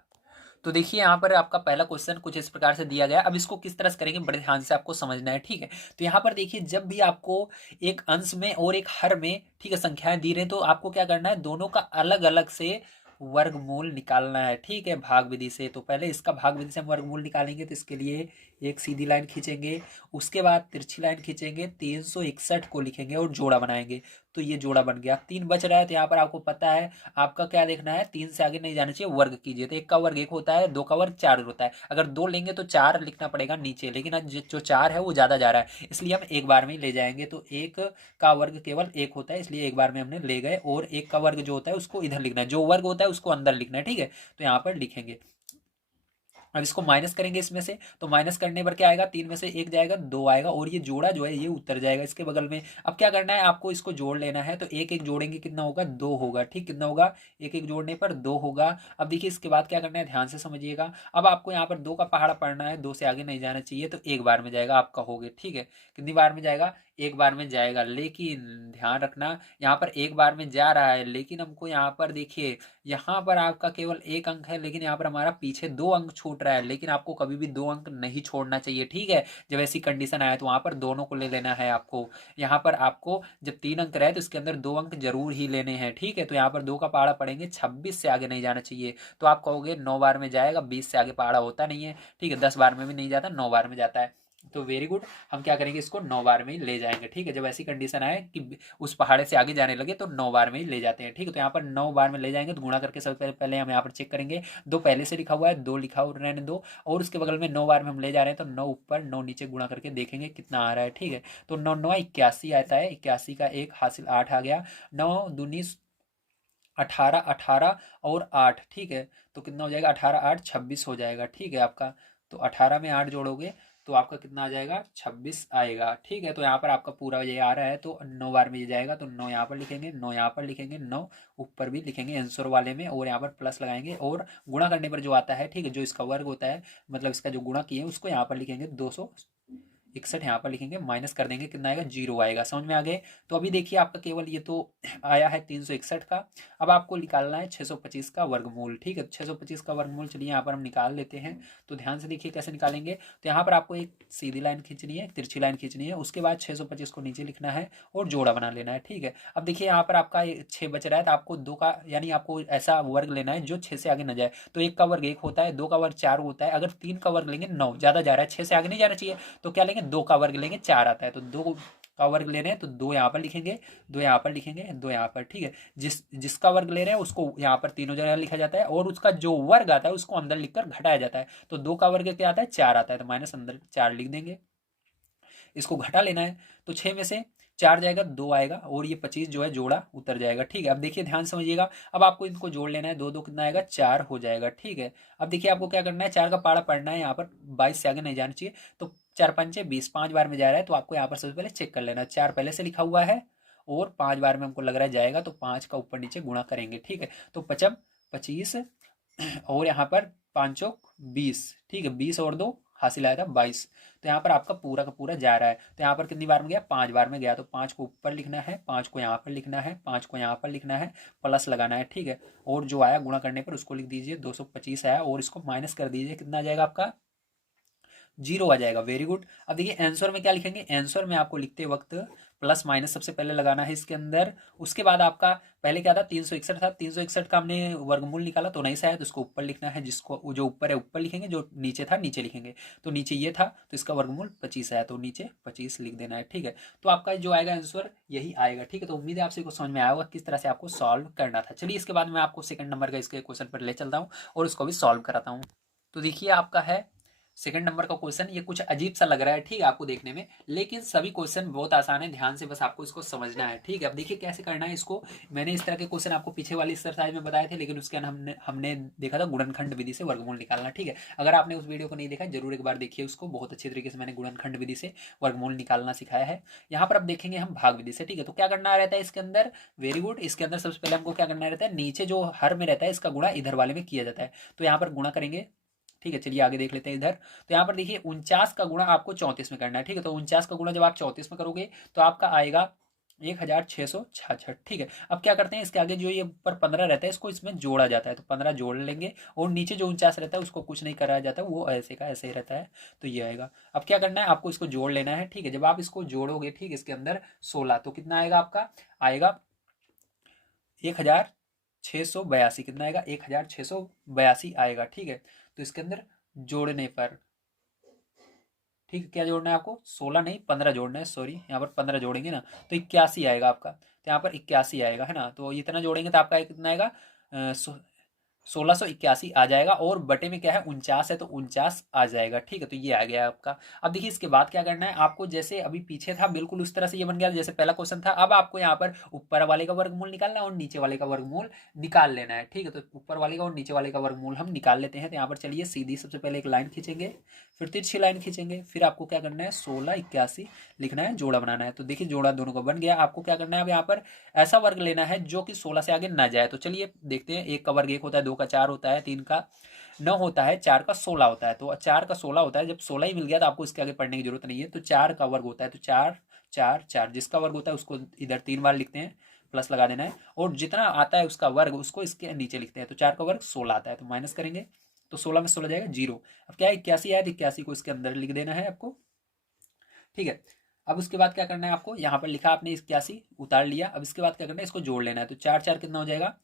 तो देखिए यहाँ पर आपका पहला क्वेश्चन कुछ इस प्रकार से दिया गया है। अब इसको किस तरह से करेंगे बड़े ध्यान से आपको समझना है, ठीक है। तो यहाँ पर देखिए जब भी आपको एक अंश में और एक हर में, ठीक है, संख्याएं दी रही तो आपको क्या करना है, दोनों का अलग अलग से वर्गमूल निकालना है, ठीक है, भाग विधि से। तो पहले इसका भाग विधि से हम वर्गमूल निकालेंगे, तो इसके लिए एक सीधी लाइन खींचेंगे, उसके बाद तिरछी लाइन खींचेंगे, 361 को लिखेंगे और जोड़ा बनाएंगे। तो ये जोड़ा बन गया। 3 बच रहा है, तो यहाँ पर आपको पता है आपका क्या देखना है, 3 से आगे नहीं जाना चाहिए, वर्ग कीजिए। तो 1 का वर्ग 1 होता है, 2 का वर्ग 4 होता है। अगर 2 लेंगे तो 4 लिखना पड़ेगा नीचे, लेकिन आज जो 4 है वो ज़्यादा जा रहा है, इसलिए हम एक बार में ही ले जाएंगे। तो 1 का वर्ग केवल 1 होता है, इसलिए एक बार में हमने ले गए। और 1 का वर्ग जो होता है उसको इधर लिखना है, जो वर्ग होता है उसको अंदर लिखना है, ठीक है। तो यहाँ पर लिखेंगे। अब इसको माइनस करेंगे इसमें से, तो माइनस करने पर क्या आएगा, 3 में से 1 जाएगा, 2 आएगा, और ये जोड़ा जो है ये उतर जाएगा इसके बगल में। अब क्या करना है, आपको इसको जोड़ लेना है। तो एक एक जोड़ेंगे कितना होगा, 2 होगा, ठीक। कितना होगा, एक एक जोड़ने पर 2 होगा। अब देखिए इसके बाद क्या करना है, ध्यान से समझिएगा। अब आपको यहाँ पर 2 का पहाड़ा पढ़ना है, 2 से आगे नहीं जाना चाहिए, तो एक बार में जाएगा, आप कहोगे, ठीक है। कितनी बार में जाएगा, एक बार में जाएगा। लेकिन ध्यान रखना, यहाँ पर एक बार में जा रहा है, लेकिन हमको यहाँ पर देखिए, यहाँ पर आपका केवल 1 अंक है, लेकिन यहाँ पर हमारा पीछे 2 अंक छूट रहा है। लेकिन आपको कभी भी 2 अंक नहीं छोड़ना चाहिए, ठीक है। जब ऐसी कंडीशन आए तो वहाँ पर दोनों को ले लेना है आपको। यहाँ पर आपको जब 3 अंक रहे तो इसके अंदर 2 अंक जरूर ही लेने हैं, ठीक है। तो यहाँ पर 2 का पहाड़ा पड़ेंगे, 26 से आगे नहीं जाना चाहिए। तो आप कहोगे 9 बार में जाएगा, 20 से आगे पहाड़ा होता नहीं है, ठीक है। 10 बार में भी नहीं जाता, 9 बार में जाता है। तो वेरी गुड, हम क्या करेंगे, इसको 9 बार में ही ले जाएंगे, ठीक है। जब ऐसी कंडीशन आए कि उस पहाड़े से आगे जाने लगे तो 9 बार में ही ले जाते हैं, ठीक है। तो यहाँ पर 9 बार में ले जाएंगे, तो गुणा करके सबसे पहले पहले हम यहाँ पर चेक करेंगे। 2 पहले से लिखा हुआ है, 2 लिखा हुआ रहने दो, और उसके बगल में 9 बार में हम ले जा रहे हैं, तो 9 ऊपर 9 नीचे गुणा करके देखेंगे कितना आ रहा है, ठीक है। तो 9 9 81 आता है, 81 का 1 हासिल 8 आ गया। 9 दूनी 18, 18 और 8, ठीक है। तो कितना हो जाएगा, 18 8 26 हो जाएगा, ठीक है आपका। तो 18 में 8 जोड़ोगे तो आपका कितना आ जाएगा, 26 आएगा, ठीक है। तो यहाँ पर आपका पूरा ये आ रहा है, तो 9 बार में ये जाएगा, तो 9 यहाँ पर लिखेंगे, 9 यहाँ पर लिखेंगे, 9 ऊपर भी लिखेंगे आंसर वाले में, और यहाँ पर प्लस लगाएंगे। और गुणा करने पर जो आता है, ठीक है, जो इसका वर्ग होता है, मतलब इसका जो गुणा किए उसको यहाँ पर लिखेंगे, 261 यहाँ पर लिखेंगे, माइनस कर देंगे, कितना आएगा, 0 आएगा। समझ में आ गए। तो अभी देखिए आपका केवल ये तो आया है 361 का। अब आपको निकालना है 625 का वर्गमूल, ठीक है। 625 का वर्गमूल चलिए यहाँ पर हम निकाल लेते हैं। तो ध्यान से देखिए कैसे निकालेंगे। तो यहाँ पर आपको एक सीधी लाइन खींचनी है, एक तिरछी लाइन खींचनी है, उसके बाद 625 को नीचे लिखना है और जोड़ा बना लेना है, ठीक है। अब देखिए यहाँ पर आपका 6 बच रहा है, तो आपको 2 का, यानी आपको ऐसा वर्ग लेना है जो 6 से आगे न जाए। तो 1 का वर्ग 1 होता है, 2 का वर्ग 4 होता है, अगर 3 का वर्ग लेंगे 9, ज़्यादा जा रहा है, 6 से आगे नहीं जाना चाहिए, तो क्या लेंगे, 2 का वर्ग लेंगे, 4 आता है। तो 2 का वर्ग ले रहे हैं तो 2 यहाँ पर लिखेंगे, 2 यहाँ पर लिखेंगे, 2 यहाँ पर, ठीक है। जिसका वर्ग ले रहे हैं उसको यहाँ पर तीनों जगह लिखा जाता है, और उसका जो वर्ग आता है उसको अंदर लिखकर घटाया जाता है। तो 2 का वर्ग क्या आता है, 4 आता है, तो माइनस अंदर 4 लिख देंगे। इसको घटा लेना है, तो 6 में से 4 जाएगा, 2 आएगा, और ये 25 जो है जोड़ा उतर जाएगा, ठीक है। अब देखिए ध्यान समझिएगा, अब आपको इनको जोड़ लेना है, 2 2 कितना आएगा, 4 हो जाएगा, ठीक है। अब देखिए आपको क्या करना है, 4 का पाड़ा पढ़ना है, यहाँ पर 22 से आगे नहीं जाना चाहिए। तो 4 पंचे 20, 5 बार में जा रहा है, तो आपको यहाँ पर सबसे पहले चेक कर लेना है। 4 पहले से लिखा हुआ है, और 5 बार में हमको लग रहा है जाएगा, तो 5 का ऊपर नीचे गुणा करेंगे, ठीक है। तो 5 25, और यहाँ पर 5 चौक 20, ठीक है। 20 और 2 हासिल आया था 22। तो यहाँ पर आपका पूरा का पूरा जा रहा है। तो यहाँ पर कितनी बार में गया, 5 बार में गया, तो 5 को ऊपर लिखना है, 5 को यहाँ पर लिखना है, 5 को यहाँ पर लिखना है, प्लस लगाना है, ठीक है। और जो आया गुणा करने पर उसको लिख दीजिए, 225 आया, और इसको माइनस कर दीजिए, कितना आ जाएगा आपका, 0 आ जाएगा। Very good. अब देखिए आंसर में क्या लिखेंगे, आंसर में आपको लिखते वक्त प्लस माइनस सबसे पहले लगाना है इसके अंदर। उसके बाद आपका पहले क्या था, 361 था, 361 का हमने वर्गमूल निकाला तो नहीं से आया, तो उसको ऊपर लिखना है, जिसको जो ऊपर है ऊपर लिखेंगे, जो नीचे था नीचे लिखेंगे। तो नीचे ये था, तो इसका वर्गमूल 25 आया, तो नीचे 25 लिख देना है, ठीक है। तो आपका जो आएगा आंसर यही आएगा, ठीक है। तो उम्मीद है आपसे समझ में आया होगा किस तरह से आपको सॉल्व करना था। चलिए इसके बाद मैं आपको सेकंड नंबर का इसके क्वेश्चन पर ले चलता हूँ और उसको भी सॉल्व कराता हूँ। तो देखिए आपका है सेकंड नंबर का क्वेश्चन। ये कुछ अजीब सा लग रहा है, ठीक है, आपको देखने में, लेकिन सभी क्वेश्चन बहुत आसान है, ध्यान से बस आपको इसको समझना है, ठीक है। अब देखिए कैसे करना है इसको। मैंने इस तरह के क्वेश्चन आपको पीछे वाली एक्सरसाइज में बताए थे, लेकिन उसके अंदर हमने हमने देखा था गुणनखंड विधि से वर्गमूल निकालना, ठीक है। अगर आपने उस वीडियो को नहीं देखा जरूर एक बार देखिए उसको, बहुत अच्छी तरीके से मैंने गुणनखंड विधि से वर्गमूल निकालना सिखाया है। यहाँ पर अब देखेंगे हम भाग विधि से, ठीक है। तो क्या करना रहता है इसके अंदर, वेरी गुड, इसके अंदर सबसे पहले हमको क्या करना रहता है, नीचे जो हर में रहता है इसका गुणा इधर वाले में किया जाता है, तो यहाँ पर गुणा करेंगे, ठीक है। चलिए आगे देख लेते हैं इधर। तो यहाँ पर देखिए 49 का गुणा आपको 34 में करना है, ठीक है। तो 49 का गुणा जब आप 34 में करोगे तो आपका आएगा 1666, ठीक है। अब क्या करते हैं, इसके आगे जो ये ऊपर 15 रहता है इसको इसमें जोड़ा जाता है, तो 15 जोड़ लेंगे, और नीचे जो 49 रहता है उसको कुछ नहीं कराया जाता, वो ऐसे का ऐसे ही रहता है, तो ये आएगा। अब क्या करना है, आपको इसको जोड़ लेना है, ठीक है। जब आप इसको जोड़ोगे, ठीक, इसके अंदर 16, तो कितना आएगा आपका, आएगा 1682, कितना आएगा, 1682 आएगा, ठीक है। तो इसके अंदर जोड़ने पर, ठीक है, क्या जोड़ना है आपको, 16 नहीं 15 जोड़ना है, सॉरी, यहाँ पर 15 जोड़ेंगे ना, तो 81 आएगा आपका। तो यहाँ पर 81 आएगा, है ना। तो इतना जोड़ेंगे तो आपका कितना आएगा, 1681 आ जाएगा। और बटे में क्या है, 49 है, तो 49 आ जाएगा। ठीक है, तो ये आ गया आपका। अब देखिए इसके बाद क्या करना है आपको, जैसे अभी पीछे था बिल्कुल उस तरह से ये बन गया जैसे पहला क्वेश्चन था। अब आपको यहाँ पर ऊपर वाले का वर्गमूल निकालना है और नीचे वाले का वर्गमूल निकाल लेना है। ठीक है, तो ऊपर वाले का और नीचे वाले का वर्गमूल हम निकाल लेते हैं। तो यहाँ पर चलिए सीधी सबसे पहले एक लाइन खींचेंगे, फिर तिरछी लाइन खींचेंगे, फिर आपको क्या करना है 1681 लिखना है, जोड़ा बनाना है। तो देखिए जोड़ा दोनों का बन गया। आपको क्या करना है अब यहाँ पर ऐसा वर्ग लेना है जो कि 16 से आगे ना जाए। तो चलिए देखते हैं, एक का वर्ग 1 होता है, 2 का 4 होता है, 3 का 9 होता है, 4 का 16 होता है। तो 4 का 16 होता है, जब 16 ही मिल गया तो आपको इसके आगे पढ़ने की जरूरत नहीं है। तो 4 का वर्ग होता है, तो 4 4 4, जिसका वर्ग होता है उसको इधर 3 बार लिखते हैं, प्लस लगा देना है, और जितना आता है उसका वर्ग उसको इसके नीचे लिखते हैं। तो 4 का वर्ग 16 आता है, तो माइनस करेंगे, तो 16 में 16 जाएगा 0। अब क्या है 81 आया, तो 81 को इसके अंदर लिख देना है आपको। ठीक है, अब उसके बाद क्या करना है आपको, यहाँ पर लिखा आपने 81 उतार लिया। अब इसके बाद क्या करना है, इसको जोड़ लेना है। तो 4 4 कितना हो जाएगा,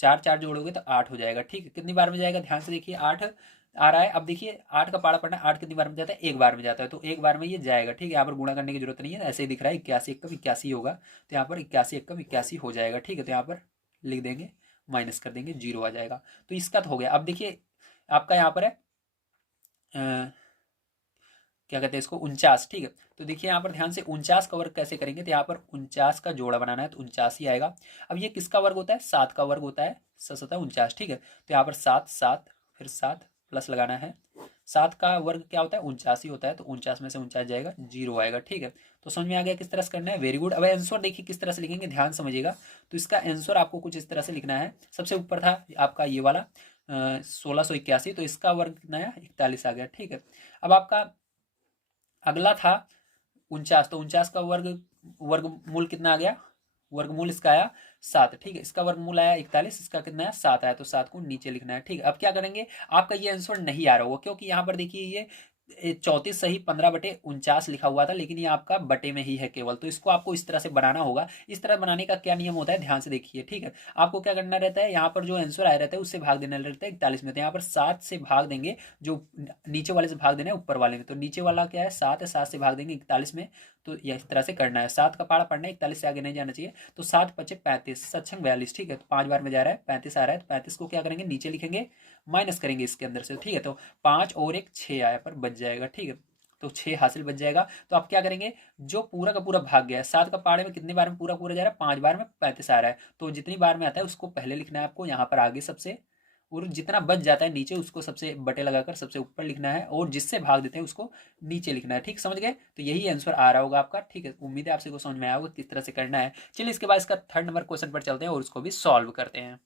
4 4 जोड़ोगे तो 8 हो जाएगा। ठीक है, कितनी बार में जाएगा, ध्यान से देखिए 8 आ रहा है। अब देखिए 8 का पाड़ा पढ़ना, 8 कितनी बार में जाता है, एक बार में जाता है, तो एक बार में ये जाएगा। ठीक है, यहाँ पर गुणा करने की जरूरत नहीं है, ऐसे ही दिख रहा है 81 एकम 81 होगा। तो यहाँ पर 81 एकम 81 हो जाएगा। ठीक है, तो यहाँ पर लिख देंगे, माइनस कर देंगे, 0 आ जाएगा। तो इसका तो हो गया। अब देखिए आपका यहाँ पर है क्या कहते हैं इसको, 49। ठीक है, तो देखिए यहाँ पर ध्यान से 49 का वर्ग कैसे करेंगे, तो यहाँ पर 49 का जोड़ा बनाना है, तो 49 ही आएगा। अब ये किसका वर्ग होता है, 7 का वर्ग होता है, 7 होता है 49। ठीक है, तो यहाँ पर 7 7 फिर 7 प्लस लगाना है। 7 का वर्ग क्या होता है, 49 ही होता है, तो 49 में से 49 जाएगा, 0 आएगा। ठीक है, तो समझ में आ गया किस तरह से करना है। Very good. अब आंसर देखिए किस तरह से लिखेंगे, ध्यान समझिएगा। तो इसका आंसर आपको कुछ इस तरह से लिखना है। सबसे ऊपर था आपका ये वाला 1681, तो इसका वर्ग कितना है, 41 आ गया। ठीक है, अब आपका अगला था 49, तो 49 का वर्गमूल कितना आ गया, वर्गमूल इसका आया 7। ठीक है, इसका वर्गमूल आया 41, इसका कितना आया 7 आया, तो 7 को नीचे लिखना है। ठीक है, अब क्या करेंगे, आपका ये आंसर नहीं आ रहा होगा क्योंकि यहाँ पर देखिए ये 34 सही 15/49 लिखा हुआ था, लेकिन ये आपका बटे में ही है केवल। तो इसको आपको इस तरह से बनाना होगा। इस तरह बनाने का क्या नियम होता है, ध्यान से देखिए। ठीक है, आपको क्या करना रहता है, यहाँ पर जो आंसर आया रहता है उससे भाग देना रहता है 41 में। तो यहाँ पर 7 से भाग देंगे, जो नीचे वाले से भाग देना है ऊपर वाले में। तो नीचे वाला क्या है 7 है, 7 से भाग देंगे 41 में। तो इस तरह से करना है, 7 का पारा पढ़ना है, 41 से आगे नहीं जाना चाहिए। तो 7 पचे 35, 7 42। ठीक है, तो 5 बार में जा रहा है, 35 आ रहा है, तो 35 को क्या करेंगे, नीचे लिखेंगे, माइनस करेंगे इसके अंदर से। ठीक है, तो 5 और 1 6 आया पर बच जाएगा। ठीक है, तो 6 हासिल बच जाएगा। तो आप क्या करेंगे, जो पूरा का पूरा भाग गया है 7 का पाड़े में कितनी बार में पूरा पूरा जा रहा है, 5 बार में 35 आ रहा है, तो जितनी बार में आता है उसको पहले लिखना है आपको यहाँ पर आगे सबसे, और जितना बच जाता है नीचे उसको सबसे बटे लगाकर सबसे ऊपर लिखना है, और जिससे भाग देते हैं उसको नीचे लिखना है। ठीक समझ गए, तो यही आंसर आ रहा होगा आपका। ठीक है, उम्मीद है आपसे को समझ में आया होगा किस तरह से करना है। चलिए इसके बाद इसका 3rd नंबर क्वेश्चन पर चलते हैं और उसको भी सॉल्व करते हैं।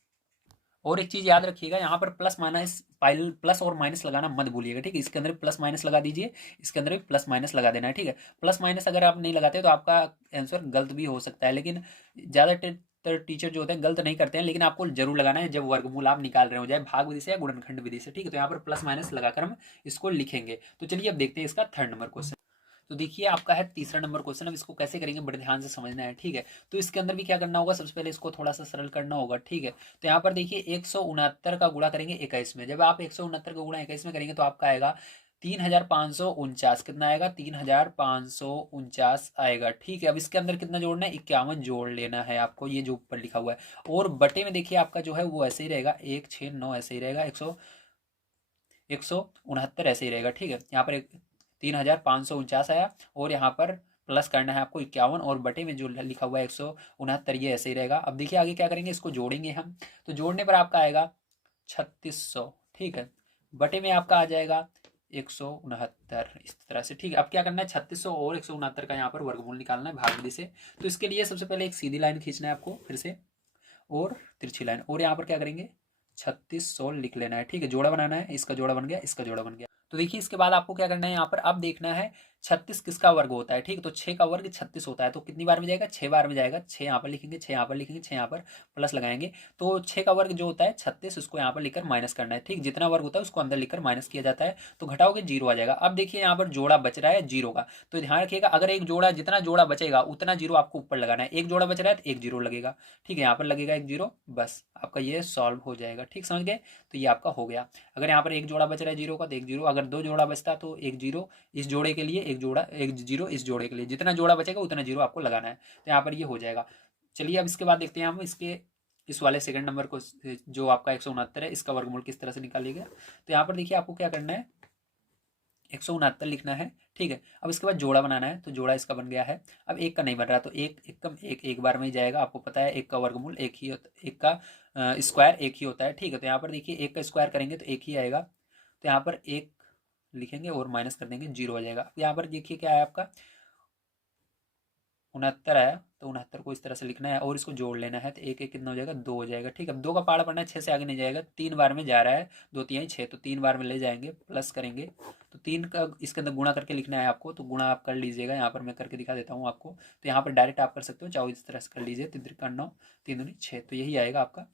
और एक चीज याद रखिएगा, यहाँ पर प्लस माइनस पाइल प्लस और माइनस लगाना मत भूलिएगा। ठीक है, इसके अंदर प्लस माइनस लगा दीजिए, इसके अंदर भी प्लस माइनस लगा देना है। ठीक है, प्लस माइनस अगर आप नहीं लगाते तो आपका आंसर गलत भी हो सकता है, लेकिन ज़्यादातर टीचर जो होते हैं गलत नहीं करते हैं, लेकिन आपको जरूर लगाना है जब वर्गमूल आप निकाल रहे हो, चाहे भाग विधि से या गुणनखंड विधि से। ठीक है, तो यहाँ पर प्लस माइनस लगाकर हम इसको लिखेंगे। तो चलिए अब देखते हैं इसका 3rd नंबर क्वेश्चन। तो देखिए आपका है 3रा नंबर क्वेश्चन। अब इसको कैसे करेंगे बड़े ध्यान से समझना है। ठीक है, तो इसके अंदर भी क्या करना होगा, सबसे पहले इसको थोड़ा सा सरल करना होगा। ठीक है, तो यहाँ पर देखिए 169 का गुणा करेंगे 21 में। जब आप 169 का गुणा 21 में करेंगे तो आपका आएगा 3549। कितना आएगा, 3549 आएगा। ठीक है, अब इसके अंदर कितना जोड़ना है, 51 जोड़ लेना है आपको, ये जो ऊपर लिखा हुआ है। और बटे में देखिए आपका जो है वो ऐसे ही रहेगा, 169 ऐसे ही रहेगा, 169 ऐसे ही रहेगा। ठीक है, यहाँ पर 3549 आया, और यहाँ पर प्लस करना है आपको 51, और बटे में जो लिखा हुआ है 169 ये ऐसे ही रहेगा। अब देखिए आगे क्या करेंगे, इसको जोड़ेंगे हम। तो जोड़ने पर आपका आएगा 3600। ठीक है, बटे में आपका आ जाएगा 169 इस तरह से। ठीक है, अब क्या करना है, 3600 और 169 का यहाँ पर वर्गमूल निकालना है भाग विधि से। तो इसके लिए सबसे पहले एक सीधी लाइन खींचना है आपको फिर से, और तिरछी लाइन, और यहाँ पर क्या करेंगे 3600 लिख लेना है। ठीक है, जोड़ा बनाना है, इसका जोड़ा बन गया, इसका जोड़ा बन गया। तो देखिए इसके बाद आपको क्या करना है, यहाँ पर अब देखना है 36 किसका वर्ग होता है। ठीक है, तो 6 का वर्ग 36 होता है, तो कितनी बार में जाएगा, 6 बार में जाएगा। 6 यहाँ पर लिखेंगे, 6 यहाँ पर लिखेंगे, 6 यहाँ पर प्लस लगाएंगे। तो 6 का वर्ग जो होता है 36, उसको यहाँ पर लिखकर माइनस करना है। ठीक, जितना वर्ग होता है उसको अंदर लिखकर माइनस किया जाता है, तो घटाओगे 0 आ जाएगा। अब देखिए यहाँ पर जोड़ा बच रहा है 0 का, तो ध्यान रखिएगा अगर एक जोड़ा, जितना जोड़ा बचेगा उतना 0 आपको ऊपर लगाना है। एक जोड़ा बच रहा है तो एक 0 लगेगा। ठीक है, यहाँ पर लगेगा एक 0, बस आपका ये सॉल्व हो जाएगा। ठीक समझ गए, तो ये आपका हो गया। अगर यहाँ पर एक जोड़ा बच रहा है 0 का तो एक 0, अगर 2 जोड़ा बचता तो एक 0 इस जोड़े के लिए, एक 0 इस जोड़े के लिए, जितना जोड़ा बचेगा उतना 0 आपको लगाना है। तो यहाँ पर ये हो जाएगा। चलिए अब इसके बाद देखते हैं हम इसके इस वाले सेकंड नंबर को, जो आपका 169 है, इसका वर्गमूल किस तरह से निकालिएगा। तो यहाँ पर देखिए आपको क्या करना है, 169 लिखना है, ठीक है। अब इसके बाद जोड़ा बनाना है, तो जोड़ा इसका बन गया है। अब एक का नहीं बन रहा, तो एक एक कम एक बार में ही जाएगा। आपको पता है एक का वर्गमूल एक ही होता, एक का स्क्वायर एक ही होता है, ठीक है। तो यहाँ पर देखिए एक का स्क्वायर करेंगे तो एक ही आएगा, तो यहाँ पर एक लिखेंगे और माइनस कर देंगे, 0 आ जाएगा। यहाँ पर देखिए क्या है आपका 69 आया, तो 69 को इस तरह से लिखना है और इसको जोड़ लेना है, तो एक एक कितना हो जाएगा, 2 हो जाएगा, ठीक है। अब 2 का पहाड़ा पढ़ना है, 6 से आगे नहीं जाएगा, 3 बार में जा रहा है, 2 3 6, तो 3 बार में ले जाएंगे, प्लस करेंगे, तो 3 का इसके अंदर गुणा करके लिखना है आपको, तो गुणा आप कर लीजिएगा। यहाँ पर मैं करके दिखा देता हूँ आपको, तो यहाँ पर डायरेक्ट आप कर सकते हो, चाहो इस तरह से कर लीजिए, 3 3 9 3 दूनी 6, तो यही आएगा आपका,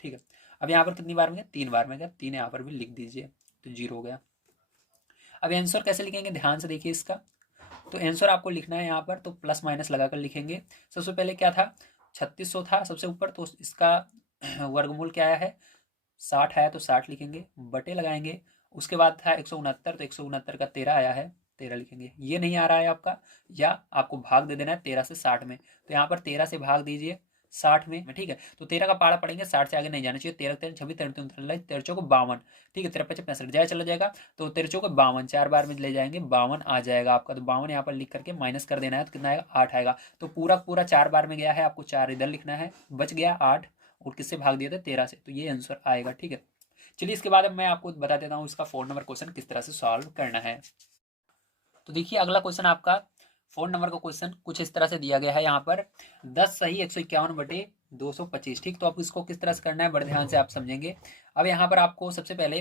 ठीक है। अब यहाँ पर कितनी बार में गया, 3 बार में गया, 3 यहाँ पर भी लिख दीजिए, तो 0 हो गया। अब आंसर कैसे लिखेंगे, ध्यान से देखिए इसका। तो आंसर आपको लिखना है यहाँ पर, तो प्लस माइनस लगाकर लिखेंगे। सबसे पहले क्या था, 3600 था सबसे ऊपर, तो इसका वर्गमूल क्या आया है, 60 आया, तो 60 लिखेंगे, बटे लगाएंगे। उसके बाद था 169, तो 169 का 13 आया है, 13 लिखेंगे। ये नहीं आ रहा है आपका, या आपको भाग दे देना है 13 से 60 में, तो यहाँ पर 13 से भाग दीजिए 60 में, ठीक है। तो 13 का पाड़ा पड़ेंगे, 60 से आगे नहीं जाना चाहिए। 13 13 26 13 39 13 को 52, ठीक है। 13 25 65 जाए चला जाएगा, तो 13 को 52, 4 बार में ले जाएंगे, 52 आ जाएगा आपका। तो 52 यहाँ पर लिख करके माइनस कर देना है, तो कितना आएगा, 8 आएगा। तो पूरा पूरा 4 बार में गया है, आपको 4 इधर लिखना है, बच गया 8, और किससे भाग दिया था, 13 से, तो ये आंसर आएगा, ठीक है। चलिए इसके बाद अब मैं आपको बता देता हूँ इसका 4 नंबर क्वेश्चन किस तरह से सॉल्व करना है। तो देखिए अगला क्वेश्चन आपका 4 नंबर का क्वेश्चन कुछ इस तरह से दिया गया है, यहाँ पर 10 सही 151 बटे 225, ठीक। तो आप इसको किस तरह से करना है, बड़े ध्यान से आप समझेंगे। अब यहाँ पर आपको सबसे पहले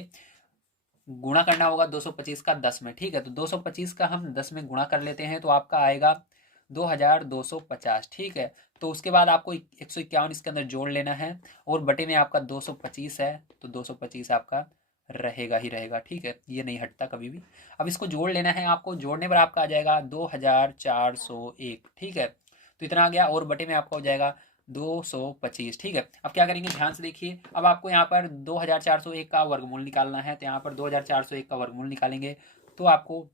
गुणा करना होगा 225 का 10 में, ठीक है। तो 225 का हम 10 में गुणा कर लेते हैं, तो आपका आएगा 2250, ठीक है। तो उसके बाद आपको 151 इसके अंदर जोड़ लेना है, और बटे में आपका 225 है, तो 225 आपका रहेगा ही रहेगा, ठीक है, ये नहीं हटता कभी भी। अब इसको जोड़ लेना है आपको, जोड़ने पर आपका आ जाएगा 2401, ठीक है। तो इतना आ गया, और बटे में आपका हो जाएगा 225, ठीक है। अब क्या करेंगे, ध्यान से देखिए। अब आपको यहाँ पर 2401 का वर्गमूल निकालना है, तो यहाँ पर 2401 का वर्गमूल निकालेंगे, तो आपको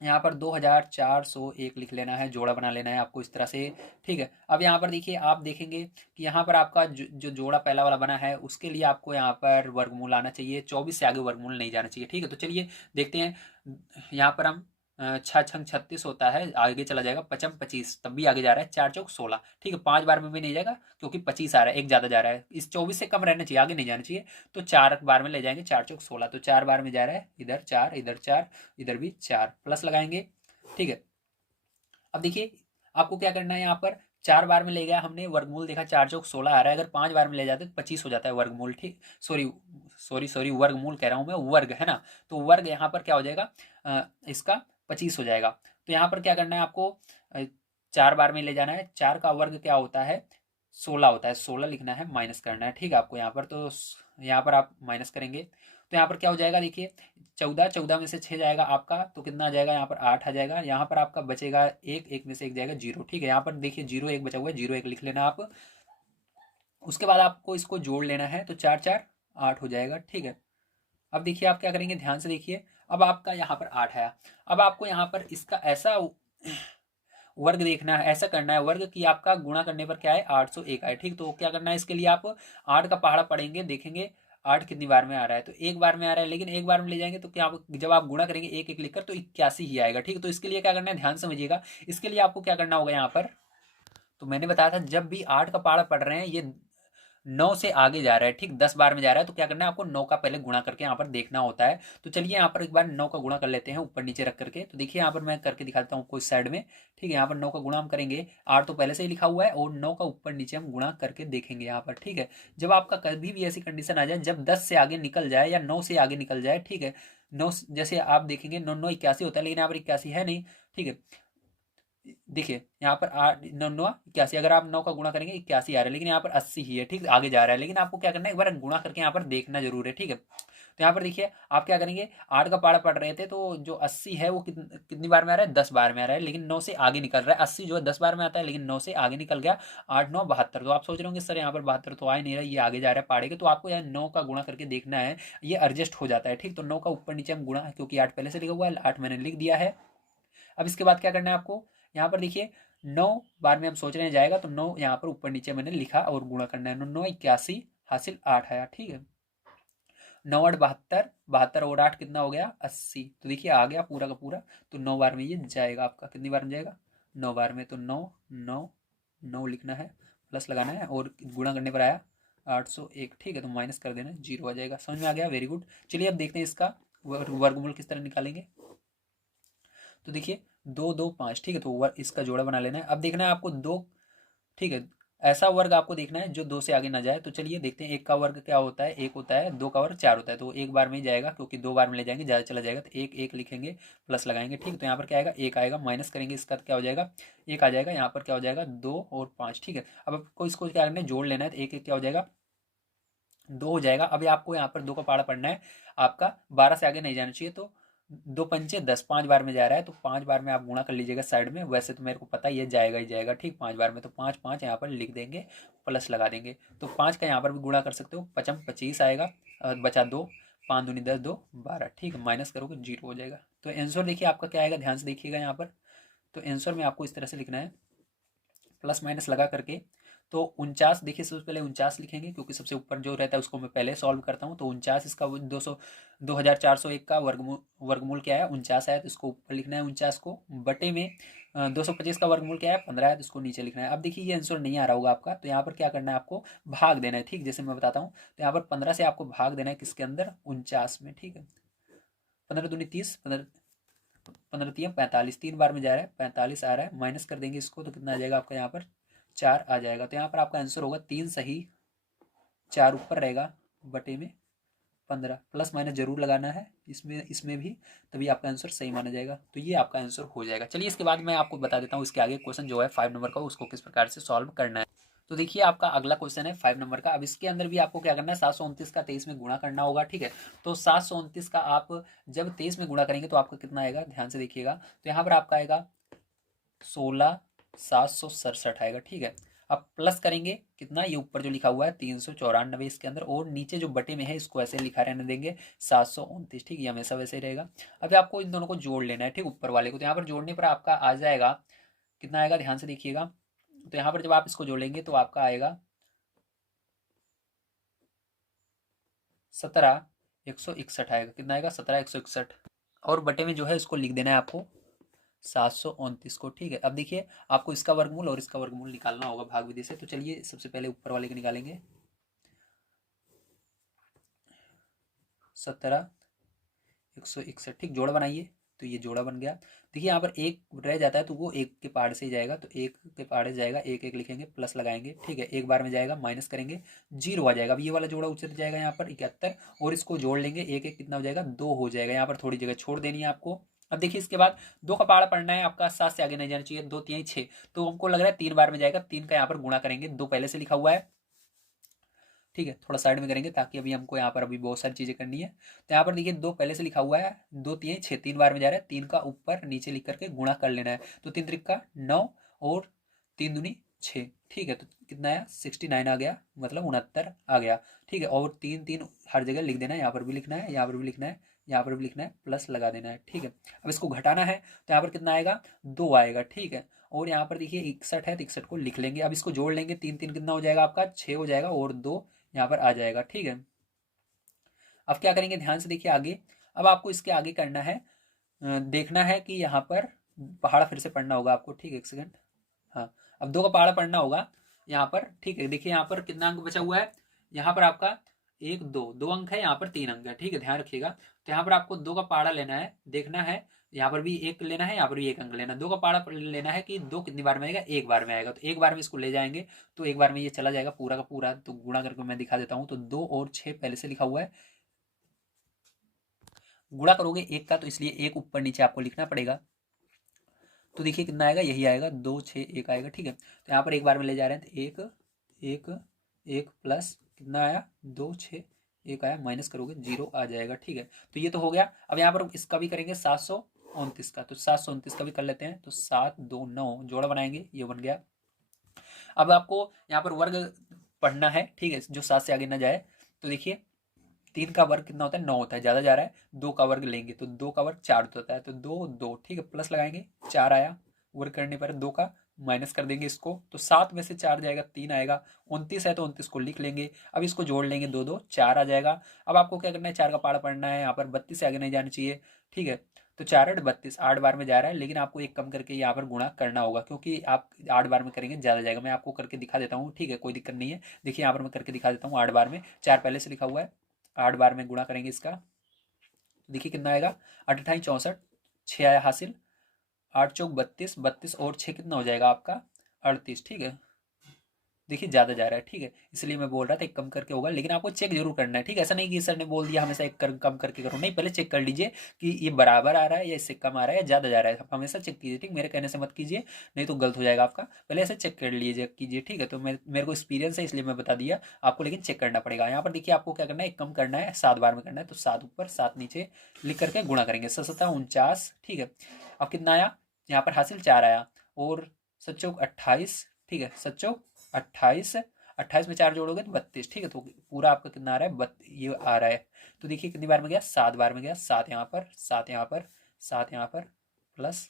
यहाँ पर 2401 लिख लेना है, जोड़ा बना लेना है आपको इस तरह से, ठीक है। अब यहाँ पर देखिए, आप देखेंगे कि यहाँ पर आपका जो जोड़ा पहला वाला बना है, उसके लिए आपको यहाँ पर वर्गमूल आना चाहिए, 24 से आगे वर्गमूल नहीं जाना चाहिए, ठीक है। तो चलिए देखते हैं, यहाँ पर हम 6 छंग 36 होता है, आगे चला जाएगा, 5 25, तब भी आगे जा रहा है, 4 चौक 16, ठीक है। 5 बार में भी नहीं जाएगा, क्योंकि 25 आ रहा है, एक ज़्यादा जा रहा है, इस 24 से कम रहना चाहिए, आगे नहीं जाना चाहिए। तो 4 बार में ले जाएंगे, 4 चौक 16, तो 4 बार में जा रहा है, इधर 4 इधर 4 इधर भी 4, प्लस लगाएंगे, ठीक है। अब देखिए आपको क्या करना है, यहाँ पर 4 बार में ले गया हमने, वर्गमूल देखा 4 चौक 16 आ रहा है, अगर 5 बार में ले जाते तो 25 हो जाता है वर्गमूल, ठीक। सॉरी सॉरी सॉरी, वर्गमूल कह रहा हूँ मैं, वर्ग है ना। तो वर्ग यहाँ पर क्या हो जाएगा, इसका 25 हो जाएगा। तो यहाँ पर क्या करना है आपको, 4 बार में ले जाना है, 4 का वर्ग क्या होता है, 16 होता है, 16 लिखना है, माइनस करना है, ठीक है आपको यहाँ पर। तो यहाँ पर आप माइनस करेंगे, तो यहाँ पर क्या हो जाएगा, देखिए 14, 14 में से 6 जाएगा आपका, तो कितना आ जाएगा, यहाँ पर 8 आ जाएगा। यहाँ पर आपका बचेगा एक, एक में से एक जाएगा 0, ठीक है। यहाँ पर देखिए 0 1 बचा हुआ है, 0 1 लिख लेना आप। उसके बाद आपको इसको जोड़ लेना है, तो 4 4 8 हो जाएगा, ठीक है। अब देखिए आप क्या करेंगे, ध्यान से देखिए। अब आपका यहाँ पर 8 आया, अब आपको यहाँ पर इसका ऐसा वर्ग देखना है, ऐसा करना है वर्ग कि आपका गुणा करने पर क्या है, 801 आए, ठीक। तो क्या करना है, इसके लिए आप 8 का पहाड़ा पढ़ेंगे, देखेंगे 8 कितनी बार में आ रहा है, तो एक बार में आ रहा है, लेकिन एक बार में ले जाएंगे तो क्या, जब आप गुणा करेंगे एक एक लिखकर, तो 81 ही आएगा, ठीक। तो इसके लिए क्या करना है, ध्यान समझिएगा। इसके लिए आपको क्या करना होगा, यहाँ पर तो मैंने बताया था, जब भी 8 का पहाड़ा पढ़ रहे हैं, ये 9 से आगे जा रहा है, ठीक, 10 बार में जा रहा है, तो क्या करना है आपको, 9 का पहले गुणा करके यहाँ पर देखना होता है। तो चलिए यहाँ पर एक बार 9 का गुणा कर लेते हैं, ऊपर नीचे रख करके। तो देखिए यहाँ पर मैं करके दिखाता हूँ कुछ साइड में, ठीक है। यहाँ पर 9 का गुणा हम करेंगे, 8 तो पहले से ही लिखा हुआ है, और 9 का ऊपर नीचे हम गुणा करके देखेंगे यहाँ पर, ठीक है। जब आपका कभी भी ऐसी कंडीशन आ जाए, जब 10 से आगे निकल जाए या 9 से आगे निकल जाए, ठीक है, 9 जैसे आप देखेंगे 9 9 81 होता है, लेकिन यहाँ पर 81 है नहीं, ठीक है। देखिए यहाँ पर 8 9 9 81, अगर आप 9 का गुणा करेंगे 81 आ रहा है, लेकिन यहाँ पर 80 ही है, ठीक, आगे जा रहा है। लेकिन आपको क्या करना है, एक बार गुणा करके यहाँ पर देखना जरूर है, ठीक है। तो यहाँ पर देखिए आप क्या करेंगे, 8 का पहाड़ा पढ़ रहे थे, तो जो 80 है वो कितनी बार में आ रहा है, 10 बार में आ रहा है, लेकिन 9 से आगे निकल रहा है। 80 जो है 10 बार में आता है, लेकिन 9 से आगे निकल गया, 8 9 72। तो आप सोच रहे होंगे सर यहाँ पर 72 तो आ ही नहीं रहा, ये आगे जा रहा है पहाड़े के, तो आपको यहाँ 9 का गुणा करके देखना है, ये एडजस्ट हो जाता है, ठीक। तो 9 का ऊपर नीचे हम गुणा, क्योंकि 8 पहले से लिखा हुआ है, 8 मैंने लिख दिया है। अब इसके बाद क्या करना है आपको, यहाँ पर देखिए 9 बार में हम सोच रहे हैं जाएगा, तो 9 यहाँ पर ऊपर नीचे मैंने लिखा और गुणा करना है। 9 81 हासिल 8 आया, ठीक है। 9 8 72, 72 और 8 कितना हो गया 80। तो देखिए आ गया पूरा का पूरा। तो 9 बार में ये जाएगा आपका, कितनी बार में जाएगा 9 बार में। तो 9 9 9 लिखना है, प्लस लगाना है और गुणा करने पर आया 801, ठीक है। तो माइनस कर देना, जीरो आ जाएगा। समझ में आ गया, वेरी गुड। चलिए अब देखते हैं इसका वर्गमूल किस तरह निकालेंगे। तो देखिए 2 2 5, ठीक है। तो इसका जोड़ा बना लेना है। अब देखना है आपको दो, ठीक है, ऐसा वर्ग आपको देखना है जो दो से आगे ना जाए। तो चलिए देखते हैं, एक का वर्ग क्या होता है, एक होता है, दो का वर्ग 4 होता है। तो एक बार में ही जाएगा, क्योंकि दो बार में ले जाएंगे ज़्यादा चला जाएगा। तो एक एक लिखेंगे, प्लस लगाएंगे, ठीक। तो यहाँ पर क्या आएगा, एक आएगा, माइनस करेंगे इसका, तो क्या हो जाएगा, एक आ जाएगा। यहाँ पर क्या हो जाएगा, 2 और 5, ठीक है। अब आपको इसको क्या करना है, जोड़ लेना है। तो एक एक क्या हो जाएगा, 2 हो जाएगा। अभी आपको यहाँ पर 2 का पहाड़ा पढ़ना है आपका, 12 से आगे नहीं जाना चाहिए। तो 2 पंचे 10, 5 बार में जा रहा है। तो 5 बार में आप गुणा कर लीजिएगा साइड में। वैसे तो मेरे को पता ही है जाएगा ही जाएगा, ठीक, 5 बार में। तो 5 5 यहाँ पर लिख देंगे, प्लस लगा देंगे। तो 5 का यहाँ पर भी गुणा कर सकते हो, 5 25 आएगा, बचा 2, 5 दूनी 10, 2 12, ठीक है। माइनस करोगे, जीरो हो जाएगा। तो आंसर देखिए आपका क्या आएगा, ध्यान से देखिएगा यहाँ पर। तो आंसर में आपको इस तरह से लिखना है, प्लस माइनस लगा करके। तो 49, देखिए सबसे पहले 49 लिखेंगे, क्योंकि सबसे ऊपर जो रहता है उसको मैं पहले सॉल्व करता हूँ। तो 49, इसका 2401 का वर्गमूल क्या है, 49 है। तो इसको ऊपर लिखना है 49 को, बटे में 225 का वर्गमूल क्या है, 15 है। तो इसको नीचे लिखना है। अब देखिए ये आंसर नहीं आ रहा होगा आपका, तो यहाँ पर क्या करना है, आपको भाग देना है, ठीक, जैसे मैं बताता हूँ। तो यहाँ पर 15 से आपको भाग देना है, किसके अंदर, 49 में, ठीक है। 15 दूनी 30, 15 15 3 45, 3 बार में जा रहा है, 45 आ रहा है। माइनस कर देंगे इसको, तो कितना आ जाएगा आपका, यहाँ पर 4 आ जाएगा। तो यहाँ पर आपका आंसर होगा 3 सही, 4 ऊपर रहेगा, बटे में 15। प्लस माइनस जरूर लगाना है इसमें, इसमें भी, तभी आपका आंसर सही माना जाएगा। तो ये आपका आंसर हो जाएगा। चलिए इसके बाद मैं आपको बता देता हूँ इसके आगे क्वेश्चन जो है 5 नंबर का, उसको किस प्रकार से सॉल्व करना है। तो देखिए आपका अगला क्वेश्चन है 5 नंबर का। अब इसके अंदर भी आपको क्या करना है, 729 का 23 में गुणा करना होगा, ठीक है। तो 729 का आप जब 23 में गुणा करेंगे तो आपका कितना आएगा, ध्यान से देखिएगा। तो यहाँ पर आपका आएगा 16,767 आएगा, ठीक है। अब प्लस करेंगे कितना, ये ऊपर जो लिखा हुआ है 394 इसके अंदर, और नीचे जो बटे में है इसको ऐसे लिखा रहने देंगे 729, ठीक है। ये हमेशा वैसे ही रहेगा। अभी आपको इन दोनों को जोड़ लेना है, ठीक, ऊपर वाले को। तो यहाँ पर जोड़ने पर आपका आ जाएगा, कितना आएगा, ध्यान से देखिएगा। तो यहाँ पर जब आप इसको जोड़ेंगे तो आपका आएगा 17,161 आएगा। कितना आएगा, 17,161। और बटे में जो है इसको लिख देना है आपको 729 को, ठीक है। अब देखिए आपको इसका वर्गमूल और इसका वर्गमूल निकालना होगा भाग विधि से। तो चलिए सबसे पहले ऊपर वाले के निकालेंगे, 17,161, ठीक, जोड़ा बनाइए। तो ये जोड़ा बन गया। देखिए यहाँ पर एक रह जाता है, तो वो एक के पहाड़ से ही जाएगा। तो एक के पहाड़ से जाएगा, एक एक लिखेंगे, प्लस लगाएंगे, ठीक है। एक बार में जाएगा, माइनस करेंगे, जीरो आ जाएगा। अब ये वाला जोड़ा उतर जाएगा यहाँ पर 71, और इसको जोड़ लेंगे, एक एक कितना हो जाएगा, 2 हो जाएगा। यहाँ पर थोड़ी जगह छोड़ देनी है आपको। अब देखिए इसके बाद 2 का पहाड़ा पढ़ना है आपका, 7 से आगे नहीं जाना चाहिए। 2 3 6, तो हमको लग रहा है 3 बार में जाएगा। 3 का यहाँ पर गुणा करेंगे, 2 पहले से लिखा हुआ है, ठीक है। थोड़ा साइड में करेंगे ताकि अभी हमको यहाँ पर अभी बहुत सारी चीजें करनी है। तो यहाँ पर देखिए 2 पहले से लिखा हुआ है, 2 3 6, 3 बार में जा रहा है। 3 का ऊपर नीचे लिख करके गुणा कर लेना है। तो 3 त्रिक 9 और 3 दूनी 6, ठीक है। तो कितना आया, 69 आ गया, मतलब 69 आ गया, ठीक है। और 3 3 हर जगह लिख देना है, यहाँ पर भी लिखना है, यहाँ पर भी लिखना है, यहाँ पर भी लिखना है, प्लस लगा देना है, ठीक है। अब इसको घटाना है, तो यहाँ पर कितना आएगा, 2 आएगा, ठीक है। और यहाँ पर देखिए 61 है, तो 61 को लिख लेंगे। अब इसको जोड़ लेंगे, 3 3 कितना हो जाएगा आपका, 6 हो जाएगा, और 2 यहाँ पर आ जाएगा, ठीक है। अब क्या करेंगे, ध्यान से देखिए आगे। अब आपको इसके आगे करना है, देखना है कि यहाँ पर पहाड़ा फिर से पढ़ना होगा आपको, ठीक है, एक सेकंड। हाँ, अब 2 का पहाड़ा पढ़ना होगा यहाँ पर, ठीक है। देखिए यहाँ पर कितना अंक बचा हुआ है, यहाँ पर आपका 1 2 2 अंक है, यहाँ पर 3 अंक है, ठीक है, ध्यान रखिएगा। तो यहाँ पर आपको 2 का पहाड़ा लेना है, देखना है, यहाँ पर भी 1 लेना है, यहाँ पर भी 1 अंक लेना है। 2 का पहाड़ा लेना है कि 2 कितनी बार में आएगा, एक बार में आएगा। तो एक बार में इसको ले जाएंगे, तो एक बार में ये चला जाएगा पूरा का पूरा। तो गुणा करके मैं दिखा देता हूँ। तो 2 और 6 पहले से लिखा हुआ है, गुणा करोगे 1 का, तो इसलिए 1 ऊपर नीचे आपको लिखना पड़ेगा। तो देखिए कितना आएगा, यही आएगा, 2 6 1 आएगा, ठीक है। तो यहाँ पर एक बार में ले जा रहे हैं, तो 1 1 1 प्लस कितना आया, 2 6 1 आया, माइनस करोगे, जीरो आ जाएगा, ठीक है। तो ये तो हो गया। अब यहाँ पर इसका भी करेंगे 729 का। तो 729 का भी कर लेते हैं। तो 7 2 9 जोड़ा बनाएंगे, ये बन गया। अब आपको यहाँ पर वर्ग पढ़ना है, ठीक है, जो 7 से आगे ना जाए। तो देखिए 3 का वर्ग कितना होता है, 9 होता है, ज्यादा जा रहा है। 2 का वर्ग लेंगे, तो 2 का वर्ग 4 होता है। तो 2 2, ठीक है, प्लस लगाएंगे, 4 आया। वर्ग करने पर 2 का, माइनस कर देंगे इसको, तो 7 में से 4 जाएगा 3 आएगा। 29 है तो 29 को लिख लेंगे। अब इसको जोड़ लेंगे, 2 2 4 आ जाएगा। अब आपको क्या करना है, 4 का पाड़ा पढ़ना है। यहाँ पर 32 से आगे नहीं जाना चाहिए, ठीक है। तो 4 8 32, 8 बार में जा रहा है, लेकिन आपको एक कम करके यहाँ पर गुणा करना होगा, क्योंकि आप 8 बार में करेंगे ज़्यादा जाएगा। मैं आपको करके दिखा देता हूँ, ठीक है, कोई दिक्कत नहीं है। देखिए यहाँ पर मैं करके दिखा देता हूँ। 8 बार में 4 पहले से लिखा हुआ है, 8 बार में गुणा करेंगे इसका। देखिए कितना आएगा, 8 अठाई 64, 6 आया हासिल। 8 चौक 32, 32 और 6 कितना हो जाएगा आपका 38, ठीक है। देखिए ज़्यादा जा रहा है, ठीक है, इसलिए मैं बोल रहा था एक कम करके होगा, लेकिन आपको चेक जरूर करना है, ठीक है। ऐसा नहीं कि सर ने बोल दिया हमेशा एक कम करके करो, नहीं, पहले चेक कर लीजिए कि ये बराबर आ रहा है या इससे कम आ रहा है या ज़्यादा जा रहा है। आप हमेशा चेक कीजिए, ठीक, मेरे कहने से मत कीजिए, नहीं तो गलत हो जाएगा आपका। पहले ऐसे चेक कर लीजिए कीजिए, ठीक है। तो मेरे को एक्सपीरियंस है इसलिए मैं बता दिया आपको, लेकिन चेक करना पड़ेगा। यहाँ पर देखिए आपको क्या करना है, एक कम करना है, 7 बार में करना है, तो 7 ऊपर 7 नीचे लिख करके गुणा करेंगे। 7 49, ठीक है। अब कितना आया, यहाँ पर हासिल 4 आया, और 7 चौक 28, ठीक है, 7 चौक 28, 28 में 4 जोड़ोगे तो 32, ठीक है। तो पूरा आपका कितना आ रहा है, ये आ रहा है। तो देखिए कितनी बार में गया, 7 बार में गया। 7 यहाँ पर, 7 यहाँ पर, 7 यहाँ पर, प्लस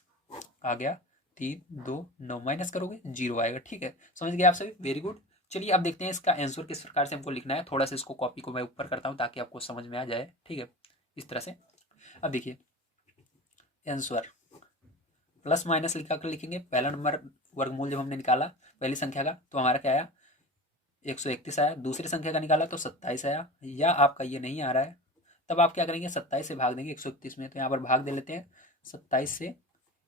आ गया 3 2 9, माइनस करोगे 0 आएगा, ठीक है। समझ गए आप सभी, वेरी गुड। चलिए अब देखते हैं इसका आंसर किस प्रकार से हमको लिखना है। थोड़ा सा इसको कॉपी को मैं ऊपर करता हूँ ताकि आपको समझ में आ जाए, ठीक है, इस तरह से। अब देखिए आंसर प्लस माइनस लिखा कर लिखेंगे। पहला नंबर वर्गमूल जब हमने निकाला पहली संख्या का, तो हमारा क्या आया, 131 आया। दूसरी संख्या का निकाला तो 27 आया, या आपका ये नहीं आ रहा है, तब आप क्या करेंगे, 27 से भाग देंगे 131 में। तो यहाँ पर भाग दे लेते हैं 27 से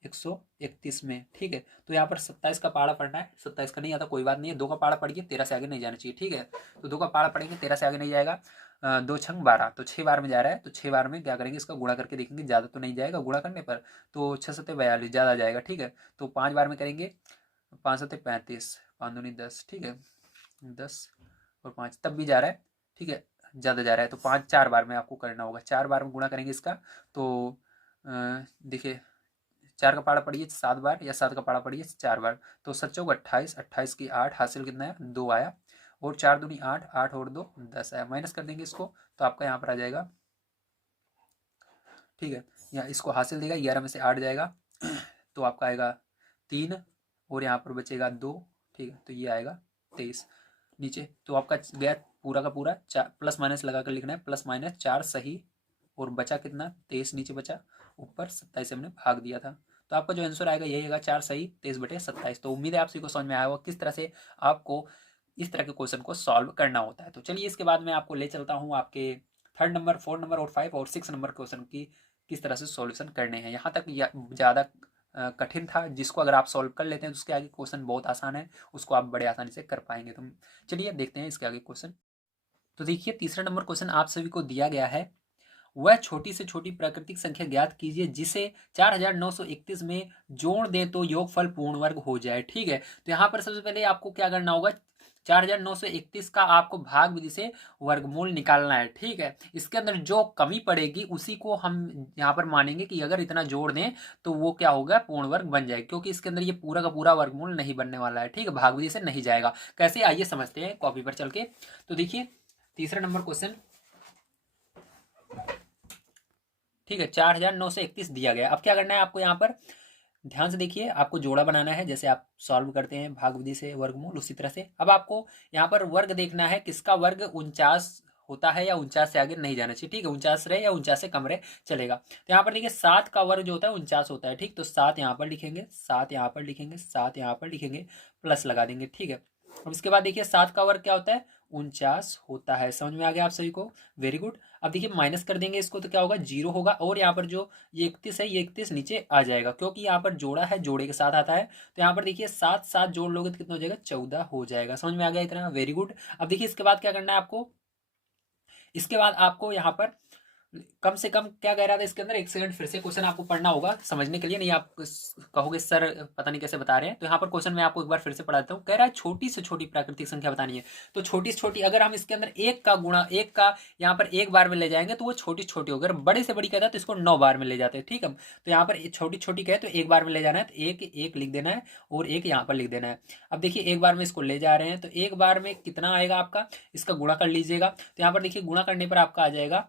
131 में, ठीक है। तो यहाँ पर 27 का पाड़ा पढ़ना है, 27 का नहीं आता कोई बात नहीं है, 2 का पाड़ा पढ़िए, 13 से आगे नहीं जाना चाहिए, ठीक है। तो 2 का पाड़ा पढ़ेंगे, 13 से आगे नहीं जाएगा। 2 छंग 12, तो 6 बार में जा रहा है, तो 6 बार में क्या करेंगे, इसका गुणा करके देखेंगे, ज़्यादा तो नहीं जाएगा गुणा करने पर, तो 6 सत्ते 42, ज़्यादा जाएगा, ठीक है। तो 5 बार में करेंगे, 5 सत्ते 35, 5 दूनी 10, ठीक है, 10 और 5 तब भी जा रहा है, ठीक है, ज़्यादा जा रहा है। तो 5 4 बार में आपको करना होगा, 4 बार में गुणा करेंगे इसका। तो देखिए 4 का पाड़ा पड़िए 7 बार, या 7 का पाड़ा पड़िए 4 बार। तो 7 चौक 28, 28 की 8, हासिल कितना है 2 आया, और 4 दूनी 8, 8 और 2 10 आया। माइनस कर देंगे इसको, तो आपका यहाँ पर आ जाएगा, ठीक है। यहाँ इसको हासिल देगा, 11 में से 8 जाएगा तो आपका आएगा 3, और यहाँ पर बचेगा 2, ठीक है। तो ये आएगा 23 नीचे। तो आपका गया पूरा का पूरा, प्लस माइनस लगा कर लिखना है, प्लस माइनस 4 सही, और बचा कितना 23 नीचे बचा, ऊपर 27 हमने भाग दिया था। तो आपका जो आंसर आएगा यही आएगा, 4 सही 23/27। तो उम्मीद है आप सभी को समझ में आया होगा किस तरह से आपको इस तरह के क्वेश्चन को सॉल्व करना होता है। तो चलिए इसके बाद मैं आपको ले चलता हूँ आपके 3rd नंबर, 4 नंबर और 5 और 6 नंबर क्वेश्चन की किस तरह से सॉल्यूशन करने हैं। यहाँ तक ज़्यादा कठिन था, जिसको अगर आप सॉल्व कर लेते हैं तो उसके आगे क्वेश्चन बहुत आसान है, उसको आप बड़े आसानी से कर पाएंगे। तो चलिए देखते हैं इसके आगे क्वेश्चन। तो देखिए तीसरा नंबर क्वेश्चन आप सभी को दिया गया है, वह छोटी से छोटी प्राकृतिक संख्या ज्ञात कीजिए जिसे 4931 में जोड़ दें तो योगफल पूर्ण वर्ग हो जाए, ठीक है। तो यहाँ पर सबसे पहले आपको क्या करना होगा, 4931 का आपको भाग विधि से वर्गमूल निकालना है, ठीक है। इसके अंदर जो कमी पड़ेगी उसी को हम यहाँ पर मानेंगे कि अगर इतना जोड़ दें तो वो क्या होगा, पूर्ण वर्ग बन जाएगा, क्योंकि इसके अंदर ये पूरा का पूरा वर्गमूल नहीं बनने वाला है, ठीक है, भाग विधि से नहीं जाएगा। कैसे, आइए समझते हैं कॉपी पर चल के। तो देखिए तीसरा नंबर क्वेश्चन, ठीक है, 4931 दिया गया। अब क्या करना है आपको, यहाँ पर ध्यान से देखिए, आपको जोड़ा बनाना है, जैसे आप सॉल्व करते हैं भाग विधि से वर्गमूल, उसी तरह से। अब आपको यहाँ पर वर्ग देखना है, किसका वर्ग 49 होता है, या 49 से आगे नहीं जाना चाहिए, ठीक है, 49 रहे या 49 से कम रहे चलेगा। तो यहाँ पर देखिए 7 का वर्ग जो होता है 49 होता है, ठीक। तो 7 यहाँ पर लिखेंगे, 7 यहाँ पर लिखेंगे, 7 यहाँ पर लिखेंगे, प्लस लगा देंगे, ठीक है। अब इसके बाद देखिए 7 का वर्ग क्या होता है, 49 होता है। समझ में आ गया आप सभी को, वेरी गुड। अब देखिए माइनस कर देंगे इसको, तो क्या होगा, 0 होगा, और यहाँ पर जो ये 31 है, ये 31 नीचे आ जाएगा, क्योंकि यहाँ पर जोड़ा है, जोड़े के साथ आता है। तो यहाँ पर देखिए 7 7 जोड़ लोगे तो कितना हो जाएगा, 14 हो जाएगा। समझ में आ गया इतना, वेरी गुड। अब देखिए इसके बाद क्या करना है आपको, इसके बाद आपको यहाँ पर कम से कम क्या कह रहा था इसके अंदर, एक सेकंड फिर से क्वेश्चन आपको पढ़ना होगा समझने के लिए, नहीं आप कहोगे सर पता नहीं कैसे बता रहे हैं। तो यहाँ पर क्वेश्चन मैं आपको एक बार फिर से पढ़ाता हूँ। कह रहा है छोटी से छोटी प्राकृतिक संख्या बतानी है, तो छोटी से छोटी अगर हम इसके अंदर एक का गुणा, एक का यहाँ पर एक बार में ले जाएंगे तो वो छोटी छोटी होगी। अगर बड़े से बड़ी कहता है तो इसको 9 बार में ले जाते हैं, ठीक है। तो यहाँ पर छोटी छोटी कहे तो एक बार में ले जाना है, तो एक एक लिख देना है, और एक यहाँ पर लिख देना है। अब देखिए एक बार में इसको ले जा रहे हैं, तो एक बार में कितना आएगा आपका, इसका गुणा कर लीजिएगा। तो यहाँ पर देखिए गुणा करने पर आपका आ जाएगा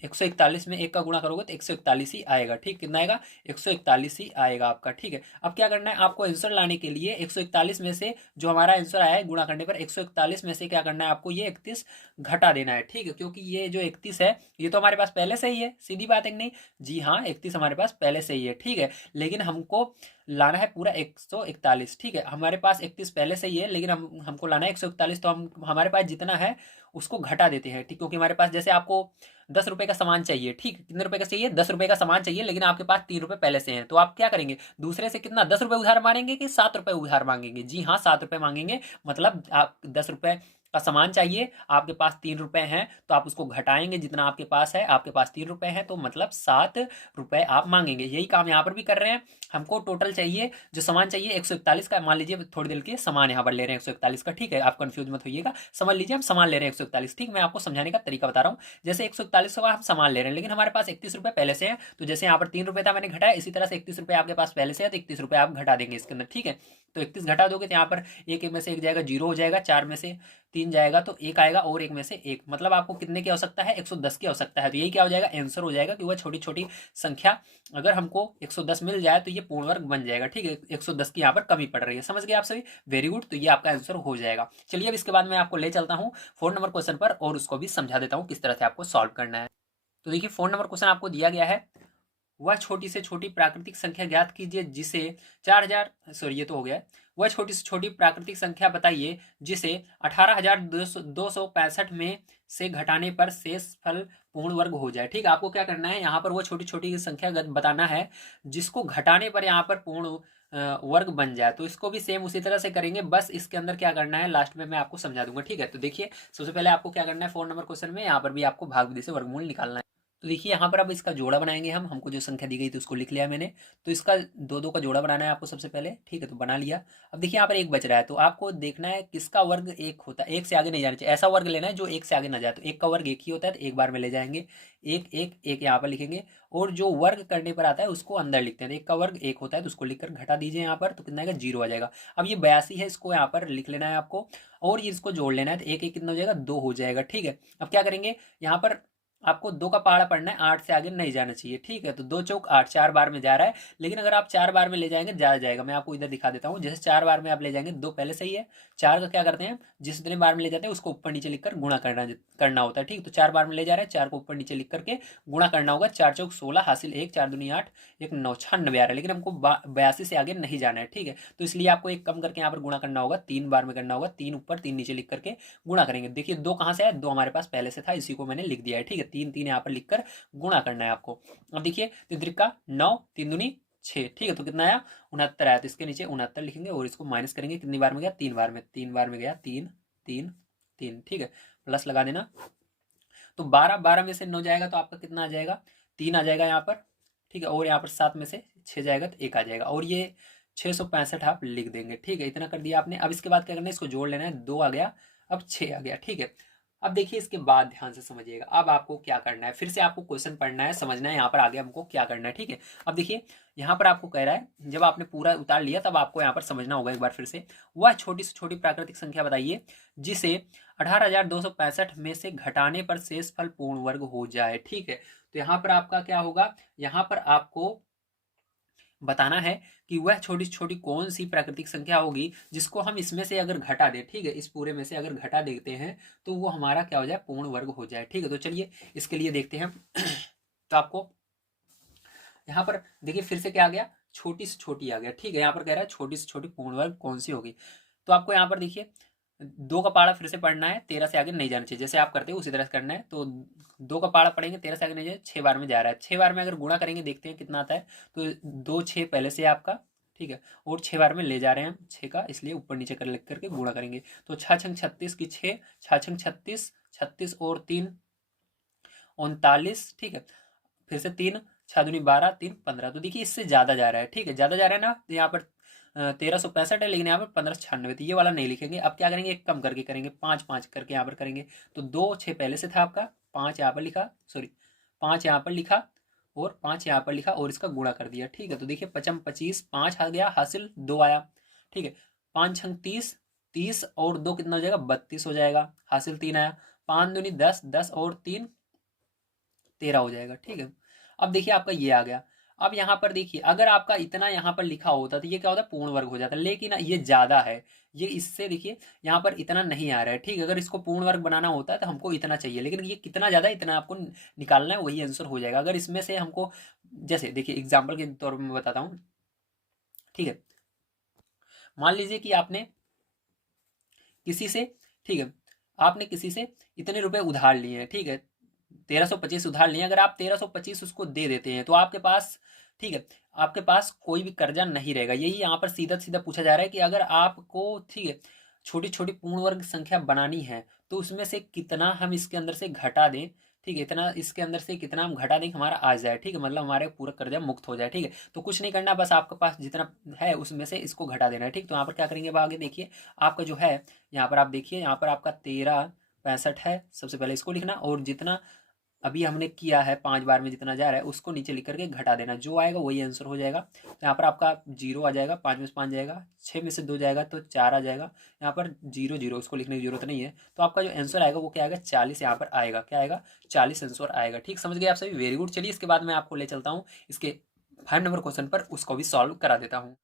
141 में 1 का गुणा करोगे तो 141 ही आएगा। ठीक, कितना आएगा? 141 ही आएगा आपका। ठीक है, अब क्या करना है आपको आंसर लाने के लिए 141 में से जो हमारा आंसर आया है गुणा करने पर 141 में से क्या करना है आपको, ये 31 घटा देना है। ठीक है, क्योंकि ये जो 31 है ये तो हमारे पास पहले से ही है, सीधी बात है कि नहीं? जी हाँ, 31 हमारे पास पहले से ही है। ठीक है, लेकिन हमको लाना है पूरा 141। ठीक है, हमारे पास 31 पहले से ही है, लेकिन हमको लाना है 141, तो हम हमारे पास जितना है उसको घटा देते हैं। ठीक, क्योंकि हमारे पास जैसे आपको 10 रुपए का सामान चाहिए। ठीक, कितने रुपए का चाहिए? 10 रुपए का सामान चाहिए, लेकिन आपके पास 3 रुपए पहले से हैं, तो आप क्या करेंगे? दूसरे से कितना 10 रुपए उधार मांगेंगे कि 7 रुपए उधार मांगेंगे? जी हाँ, 7 रुपए मांगेंगे। मतलब आप 10 रुपए का सामान चाहिए, आपके पास 3 रुपए हैं, तो आप उसको घटाएंगे जितना आपके पास है। आपके पास 3 रुपए हैं तो मतलब 7 रुपए आप मांगेंगे। यही काम यहाँ पर भी कर रहे हैं। हमको टोटल चाहिए, जो सामान चाहिए 141 का। मान लीजिए थोड़ी देर के सामान यहाँ पर ले रहे हैं 141 का। ठीक है, आप कंफ्यूज मत होइएगा, समझ लीजिए हम सामान ले रहे हैं 141। ठीक, मैं आपको समझाने का तरीका बता रहा हूँ। जैसे 141 का हम सामान ले रहे हैं, लेकिन हमारे पास 31 रुपए पहले से है, तो जैसे यहाँ पर 3 रुपए था मैंने घटाया, इसी तरह से 31 रुपए आपके पास पहले से है, तो 31 रुपए आप घटा देंगे इसके अंदर। ठीक है, तो 31 घटा दोगे तो यहाँ पर एक में से एक जाएगा, 0 हो जाएगा, 4 में से 3 जाएगा तो 1 आएगा, और 1 में से 1, मतलब आपको कितने की आवश्यकता है? 110 की आवश्यकता है। तो यही क्या हो जाएगा? आंसर हो जाएगा कि वह छोटी छोटी संख्या अगर हमको 110 मिल जाए तो ये पूर्ण वर्ग बन जाएगा। ठीक है, 110 की यहाँ पर कमी पड़ रही है। समझ गए आप सभी? वेरी गुड, तो ये आपका आंसर हो जाएगा। चलिए अब इसके बाद मैं आपको ले चलता हूँ 4 नंबर क्वेश्चन पर, और उसको भी समझा देता हूँ किस तरह से आपको सॉल्व करना है। तो देखिए 4 नंबर क्वेश्चन आपको दिया गया है, वह छोटी से छोटी प्राकृतिक संख्या ज्ञात कीजिए जिसे 4000, सॉरी ये तो हो गया। वह छोटी से छोटी प्राकृतिक संख्या बताइए जिसे 18,265 में से घटाने पर शेष फल पूर्ण वर्ग हो जाए। ठीक, आपको क्या करना है यहाँ पर, वो छोटी छोटी संख्या बताना है जिसको घटाने पर यहाँ पर पूर्ण वर्ग बन जाए। तो इसको भी सेम उसी तरह से करेंगे, बस इसके अंदर क्या करना है लास्ट में मैं आपको समझा दूंगा। ठीक है, तो देखिए सबसे पहले आपको क्या करना है, 4 नंबर क्वेश्चन में यहाँ पर भी आपको भाग विधि से वर्गमूल निकालना है। तो देखिए यहाँ पर अब इसका जोड़ा बनाएंगे हमको जो संख्या दी गई थी उसको लिख लिया मैंने। तो इसका दो दो का जोड़ा बनाना है आपको सबसे पहले। ठीक है, तो बना लिया। अब देखिए यहाँ पर एक बच रहा है, तो आपको देखना है किसका वर्ग एक होता है, एक से आगे नहीं जाना चाहिए। ऐसा वर्ग लेना है जो एक से आगे ना जाए। तो एक का वर्ग एक ही होता है, तो एक बार में ले जाएंगे, एक एक एक यहाँ पर लिखेंगे, और जो वर्ग करने पर आता है उसको अंदर लिखते हैं। एक का वर्ग एक होता है तो उसको लिखकर घटा दीजिए यहाँ पर, तो कितना आएगा? 0 आ जाएगा। अब ये 82 है, इसको यहाँ पर लिख लेना है आपको, और ये इसको जोड़ लेना है, तो एक एक कितना हो जाएगा? 2 हो जाएगा। ठीक है, अब क्या करेंगे यहाँ पर, आपको 2 का पहाड़ा पढ़ना है, 8 से आगे नहीं जाना चाहिए। ठीक है, तो 2 चौक 8, 4 बार में जा रहा है, लेकिन अगर आप 4 बार में ले जाएंगे ज्यादा जाएगा। मैं आपको इधर दिखा देता हूँ, जैसे 4 बार में आप ले जाएंगे, 2 पहले से ही है, 4 का क्या करते हैं, जिस जितने बार में ले जाते हैं उसको ऊपर नीचे लिखकर गुणा करना होता है। ठीक, तो 4 बार में ले जा रहे हैं, 4 को ऊपर नीचे लिख करके गुणा करना होगा। 4 चौक 16 हासिल 1, 4 दूनी 8, 1 9, 96 आ रहा है, लेकिन हमको 82 से आगे नहीं जाना है। ठीक है, तो इसलिए आपको एक कम करके यहाँ पर गुणा करना होगा, 3 बार में करना होगा, 3 ऊपर 3 नीचे लिख करके गुणा करेंगे। देखिए 2 कहाँ से है? 2 हमारे पास पहले से था, इसी को मैंने लिख दिया है। ठीक है, 3 3 यहाँ पर लिखकर गुणा करना है आपको। अब देखिए त्रिका 9, 3 दूनी 6। ठीक है, तो कितना आया? 69 आया, तो इसके नीचे 69 लिखेंगे और इसको माइनस करेंगे। कितनी बार में गया? 3 बार में, 3 बार में गया, 3 3 3। ठीक है, प्लस लगा देना। तो 12 12 में से 9 जाएगा तो आपका कितना आ जाएगा? 3 आ जाएगा यहाँ पर। ठीक है, और यहाँ पर 7 में से 6 जाएगा तो 1 आ जाएगा, और ये 665 आप लिख देंगे। ठीक है, इतना कर दिया आपने। अब इसके बाद क्या करना है, इसको जोड़ लेना है। 2 आ गया, अब 6 आ गया। ठीक है, अब देखिए इसके बाद ध्यान से समझिएगा, अब आपको क्या करना है, फिर से आपको क्वेश्चन पढ़ना है, समझना है यहाँ पर आगे हमको क्या करना है। ठीक है, अब देखिए यहाँ पर आपको कह रहा है, जब आपने पूरा उतार लिया तब आपको यहाँ पर समझना होगा एक बार फिर से। वह छोटी से छोटी प्राकृतिक संख्या बताइए जिसे 18,265 में से घटाने पर शेष फल पूर्ण वर्ग हो जाए। ठीक है, तो यहाँ पर आपका क्या होगा, यहाँ पर आपको बताना है कि वह छोटी छोटी कौन सी प्राकृतिक संख्या होगी जिसको हम इसमें से अगर घटा दें। ठीक है, इस पूरे में से अगर घटा देते हैं तो वो हमारा क्या हो जाए? पूर्ण वर्ग हो जाए। ठीक है, तो चलिए इसके लिए देखते हैं। तो आपको यहाँ पर देखिए फिर से क्या आ गया? छोटी से छोटी आ गया। ठीक है, यहाँ पर कह रहा है छोटी से छोटी पूर्ण वर्ग कौन सी होगी। तो आपको यहाँ पर देखिए 2 का पाड़ा फिर से पढ़ना है, 13 से आगे नहीं जाना चाहिए। जैसे आप करते हो उसी तरह से करना है। तो 2 का पाड़ा पढ़ेंगे, 13 से आगे नहीं जाए, 6 बार में जा रहा है। 6 बार में अगर गुणा करेंगे देखते हैं कितना आता है। तो 2 6 पहले से आपका। ठीक है, और 6 बार में ले जा रहे हैं 6 का, इसलिए ऊपर नीचे कर लिख करके गुणा करेंगे। तो 6 छंग 36 की 6, 6 छंग 36, 36 और 3 39। ठीक है, फिर से 3, 6 दूनी 12, 3 15। तो देखिए इससे ज्यादा जा रहा है। ठीक है, ज्यादा जा रहा है ना, तो यहाँ पर 1365 है, लेकिन यहाँ पर 1596, तो ये वाला नहीं लिखेंगे। अब क्या करेंगे, एक कम करके करेंगे, 5 5 करके यहाँ पर करेंगे। तो 2 6 पहले से था आपका, 5 यहाँ पर लिखा, सॉरी 5 यहाँ पर लिखा, और 5 यहाँ पर लिखा, और इसका गुणा कर दिया। ठीक है, तो देखिए 55 25, 5 आ गया, हासिल 2 आया। ठीक है, 5 छंग 30, 30 और 2 कितना हो जाएगा? 32 हो जाएगा, हासिल 3 आया। 5 दूनी 10, 10 और 3 13 हो जाएगा। ठीक है, अब देखिए आपका ये आ गया। अब यहाँ पर देखिए अगर आपका इतना यहाँ पर लिखा होता तो ये क्या होता, पूर्ण वर्ग हो जाता, लेकिन ये ज़्यादा है, ये इससे देखिए यहाँ पर इतना नहीं आ रहा है। ठीक है, अगर इसको पूर्ण वर्ग बनाना होता है तो हमको इतना चाहिए, लेकिन ये कितना ज़्यादा, इतना आपको निकालना है, वही आंसर हो जाएगा। अगर इसमें से हमको, जैसे देखिए एग्जाम्पल के तौर पर मैं बताता हूँ। ठीक है, मान लीजिए कि आपने किसी से, ठीक है, आपने किसी से इतने रुपए उधार लिए हैं। ठीक है, 1325 उधार लिए, अगर आप 1325 उसको दे देते हैं तो आपके पास, ठीक है, आपके पास कोई भी कर्जा नहीं रहेगा। यही यहाँ पर सीधा सीधा पूछा जा रहा है कि अगर आपको, ठीक है, छोटी छोटी पूर्ण वर्ग संख्या बनानी है तो उसमें से कितना हम इसके अंदर से घटा दें। ठीक है, इतना इसके अंदर से कितना हम घटा दें कि हमारा आ जाए। ठीक है, मतलब हमारे पूरा कर्जा मुक्त हो जाए। ठीक है, तो कुछ नहीं करना, बस आपके पास जितना है उसमें से इसको घटा देना है। ठीक, तो यहाँ पर क्या करेंगे, अब आगे देखिए आपका जो है, यहाँ पर आप देखिए, यहाँ पर आपका 1365 है, सबसे पहले इसको लिखना, और जितना अभी हमने किया है 5 बार में जितना जा रहा है उसको नीचे लिख करके घटा देना, जो आएगा वही आंसर हो जाएगा। तो यहाँ पर आपका 0 आ जाएगा, 5 में से 5 जाएगा, 6 में से 2 जाएगा तो 4 आ जाएगा। यहाँ पर 0 0 उसको लिखने की जरूरत नहीं है। तो आपका जो आंसर आएगा वो क्या आएगा, 40 यहाँ पर आएगा। क्या आएगा, 40 आंसर आएगा। ठीक, समझ गए आप सभी, वेरी गुड। चलिए इसके बाद मैं आपको ले चलता हूँ इसके 5 नंबर क्वेश्चन पर, उसको भी सॉल्व करा देता हूँ।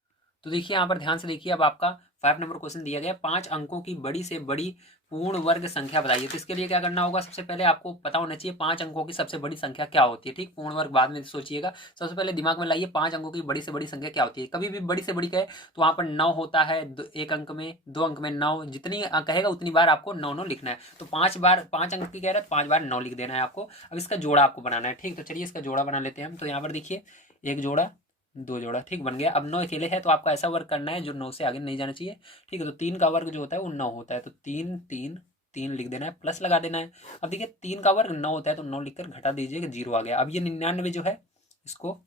तो देखिए यहाँ पर ध्यान से देखिए, अब आपका 5 नंबर क्वेश्चन दिया गया, 5 अंकों की बड़ी से बड़ी पूर्ण वर्ग संख्या बताइए। तो इसके लिए क्या करना होगा, सबसे पहले आपको पता होना चाहिए 5 अंकों की सबसे बड़ी संख्या क्या होती है। ठीक, पूर्ण वर्ग बाद में सोचिएगा, सबसे पहले दिमाग में लाइए 5 अंकों की बड़ी से बड़ी संख्या क्या होती है। कभी भी बड़ी से बड़ी कहे तो वहां पर 9 होता है, एक अंक में, 2 अंक में 9, जितनी कहेगा उतनी बार आपको 9 9 लिखना है। तो 5 बार 5 अंक की कह रहा है, 5 बार 9 लिख देना है आपको। अब इसका जोड़ा आपको बनाना है। ठीक, तो चलिए इसका जोड़ा बना लेते हैं हम। तो यहाँ पर देखिए, एक जोड़ा, दो जोड़ा, ठीक, बन गया। अब 9 अकेले है तो आपको ऐसा वर्ग करना है जो 9 से आगे नहीं जाना चाहिए। ठीक है, तो 3 का वर्ग जो होता है वो 9 होता है, तो 3 3 3 लिख देना है, प्लस लगा देना है। अब देखिए 3 का वर्ग 9 होता है, तो 9 लिखकर घटा दीजिए कि 0 आ गया। अब ये 99 जो है, इसको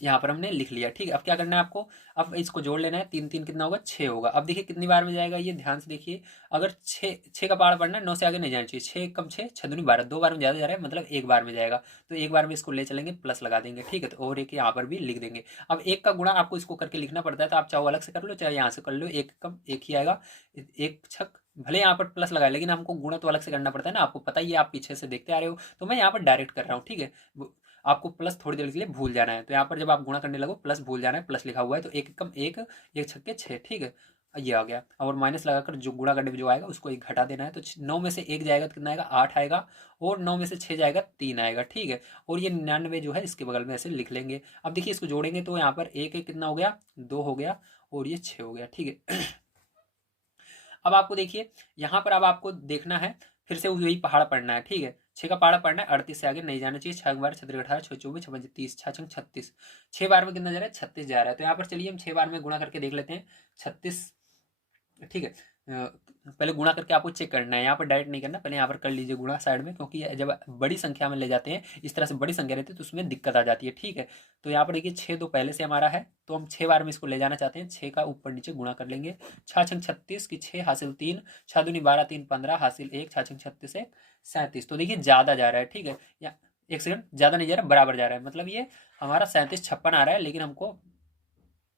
यहाँ पर हमने लिख लिया। ठीक है, अब क्या करना है आपको, अब इसको जोड़ लेना है। 3 3 कितना होगा, 6 होगा। अब देखिए कितनी बार में जाएगा, ये ध्यान से देखिए। अगर 6 का पहाड़ पढ़ना है, 9 से आगे नहीं जाना चाहिए। 6 कम 6 6 दूनी 12, 2 बार में ज़्यादा जा रहा है, मतलब एक बार में जाएगा। तो एक बार में इसको ले चलेंगे, प्लस लगा देंगे। ठीक है, तो और एक यहाँ पर भी लिख देंगे। अब एक का गुणा आपको इसको करके लिखना पड़ता है, तो आप चाहे अलग से कर लो चाहे यहाँ से कर लो, एक कम एक ही आएगा। एक छक, भले यहाँ पर प्लस लगाए लेकिन हमको गुणा तो अलग से करना पड़ता है ना, आपको पता ही है, आप पीछे से देखते आ रहे हो। तो मैं यहाँ पर डायरेक्ट कर रहा हूँ। ठीक है, आपको प्लस थोड़ी देर के लिए भूल जाना है। तो यहाँ पर जब आप गुणा करने लगो प्लस भूल जाना है, प्लस लिखा हुआ है, तो एक कम एक, एक छक्के 6। ठीक है, ये आ गया। और माइनस लगाकर जो गुणा करने में जो आएगा उसको एक घटा देना है। तो 9 में से 1 जाएगा तो कितना आएगा, 8 आएगा। और 9 में से 6 जाएगा, 3 आएगा। ठीक है, और ये 99 जो है इसके बगल में ऐसे लिख लेंगे। अब देखिए इसको जोड़ेंगे तो यहाँ पर एक एक कितना हो गया, 2 हो गया, और ये 6 हो गया। ठीक है, अब आपको देखिए यहाँ पर, अब आपको देखना है फिर से वही पहाड़ पढ़ना है। ठीक है, 6 का पहाड़ा पढ़ना है, 38 से आगे नहीं जाना चाहिए। 6 बार 6 18 6 24 6 30, 6 36, 6 बार में कितना जा रहा है, 36 जा रहा है। तो यहाँ पर चलिए हम 6 बार में गुणा करके देख लेते हैं, 36। ठीक है, पहले गुणा करके आपको चेक करना है, यहाँ पर डायरेक्ट नहीं करना, पहले यहाँ पर कर लीजिए गुणा साइड में, क्योंकि जब बड़ी संख्या में ले जाते हैं, इस तरह से बड़ी संख्या रहती है तो उसमें दिक्कत आ जाती है। ठीक है, तो यहाँ पर देखिए 6 2 पहले से हमारा है, तो हम 6 बार में इसको ले जाना चाहते हैं। 6 का ऊपर नीचे गुणा कर लेंगे। 6 छंग 36 की 6 हासिल 3, 6 दूनी 12 3 15 हासिल 1, 6 छंग 36 से 37। तो देखिए ज़्यादा जा रहा है। ठीक है, या एक सेकंड, ज़्यादा नहीं जा रहा, बराबर जा रहा है, मतलब ये हमारा 37 56 आ रहा है, लेकिन हमको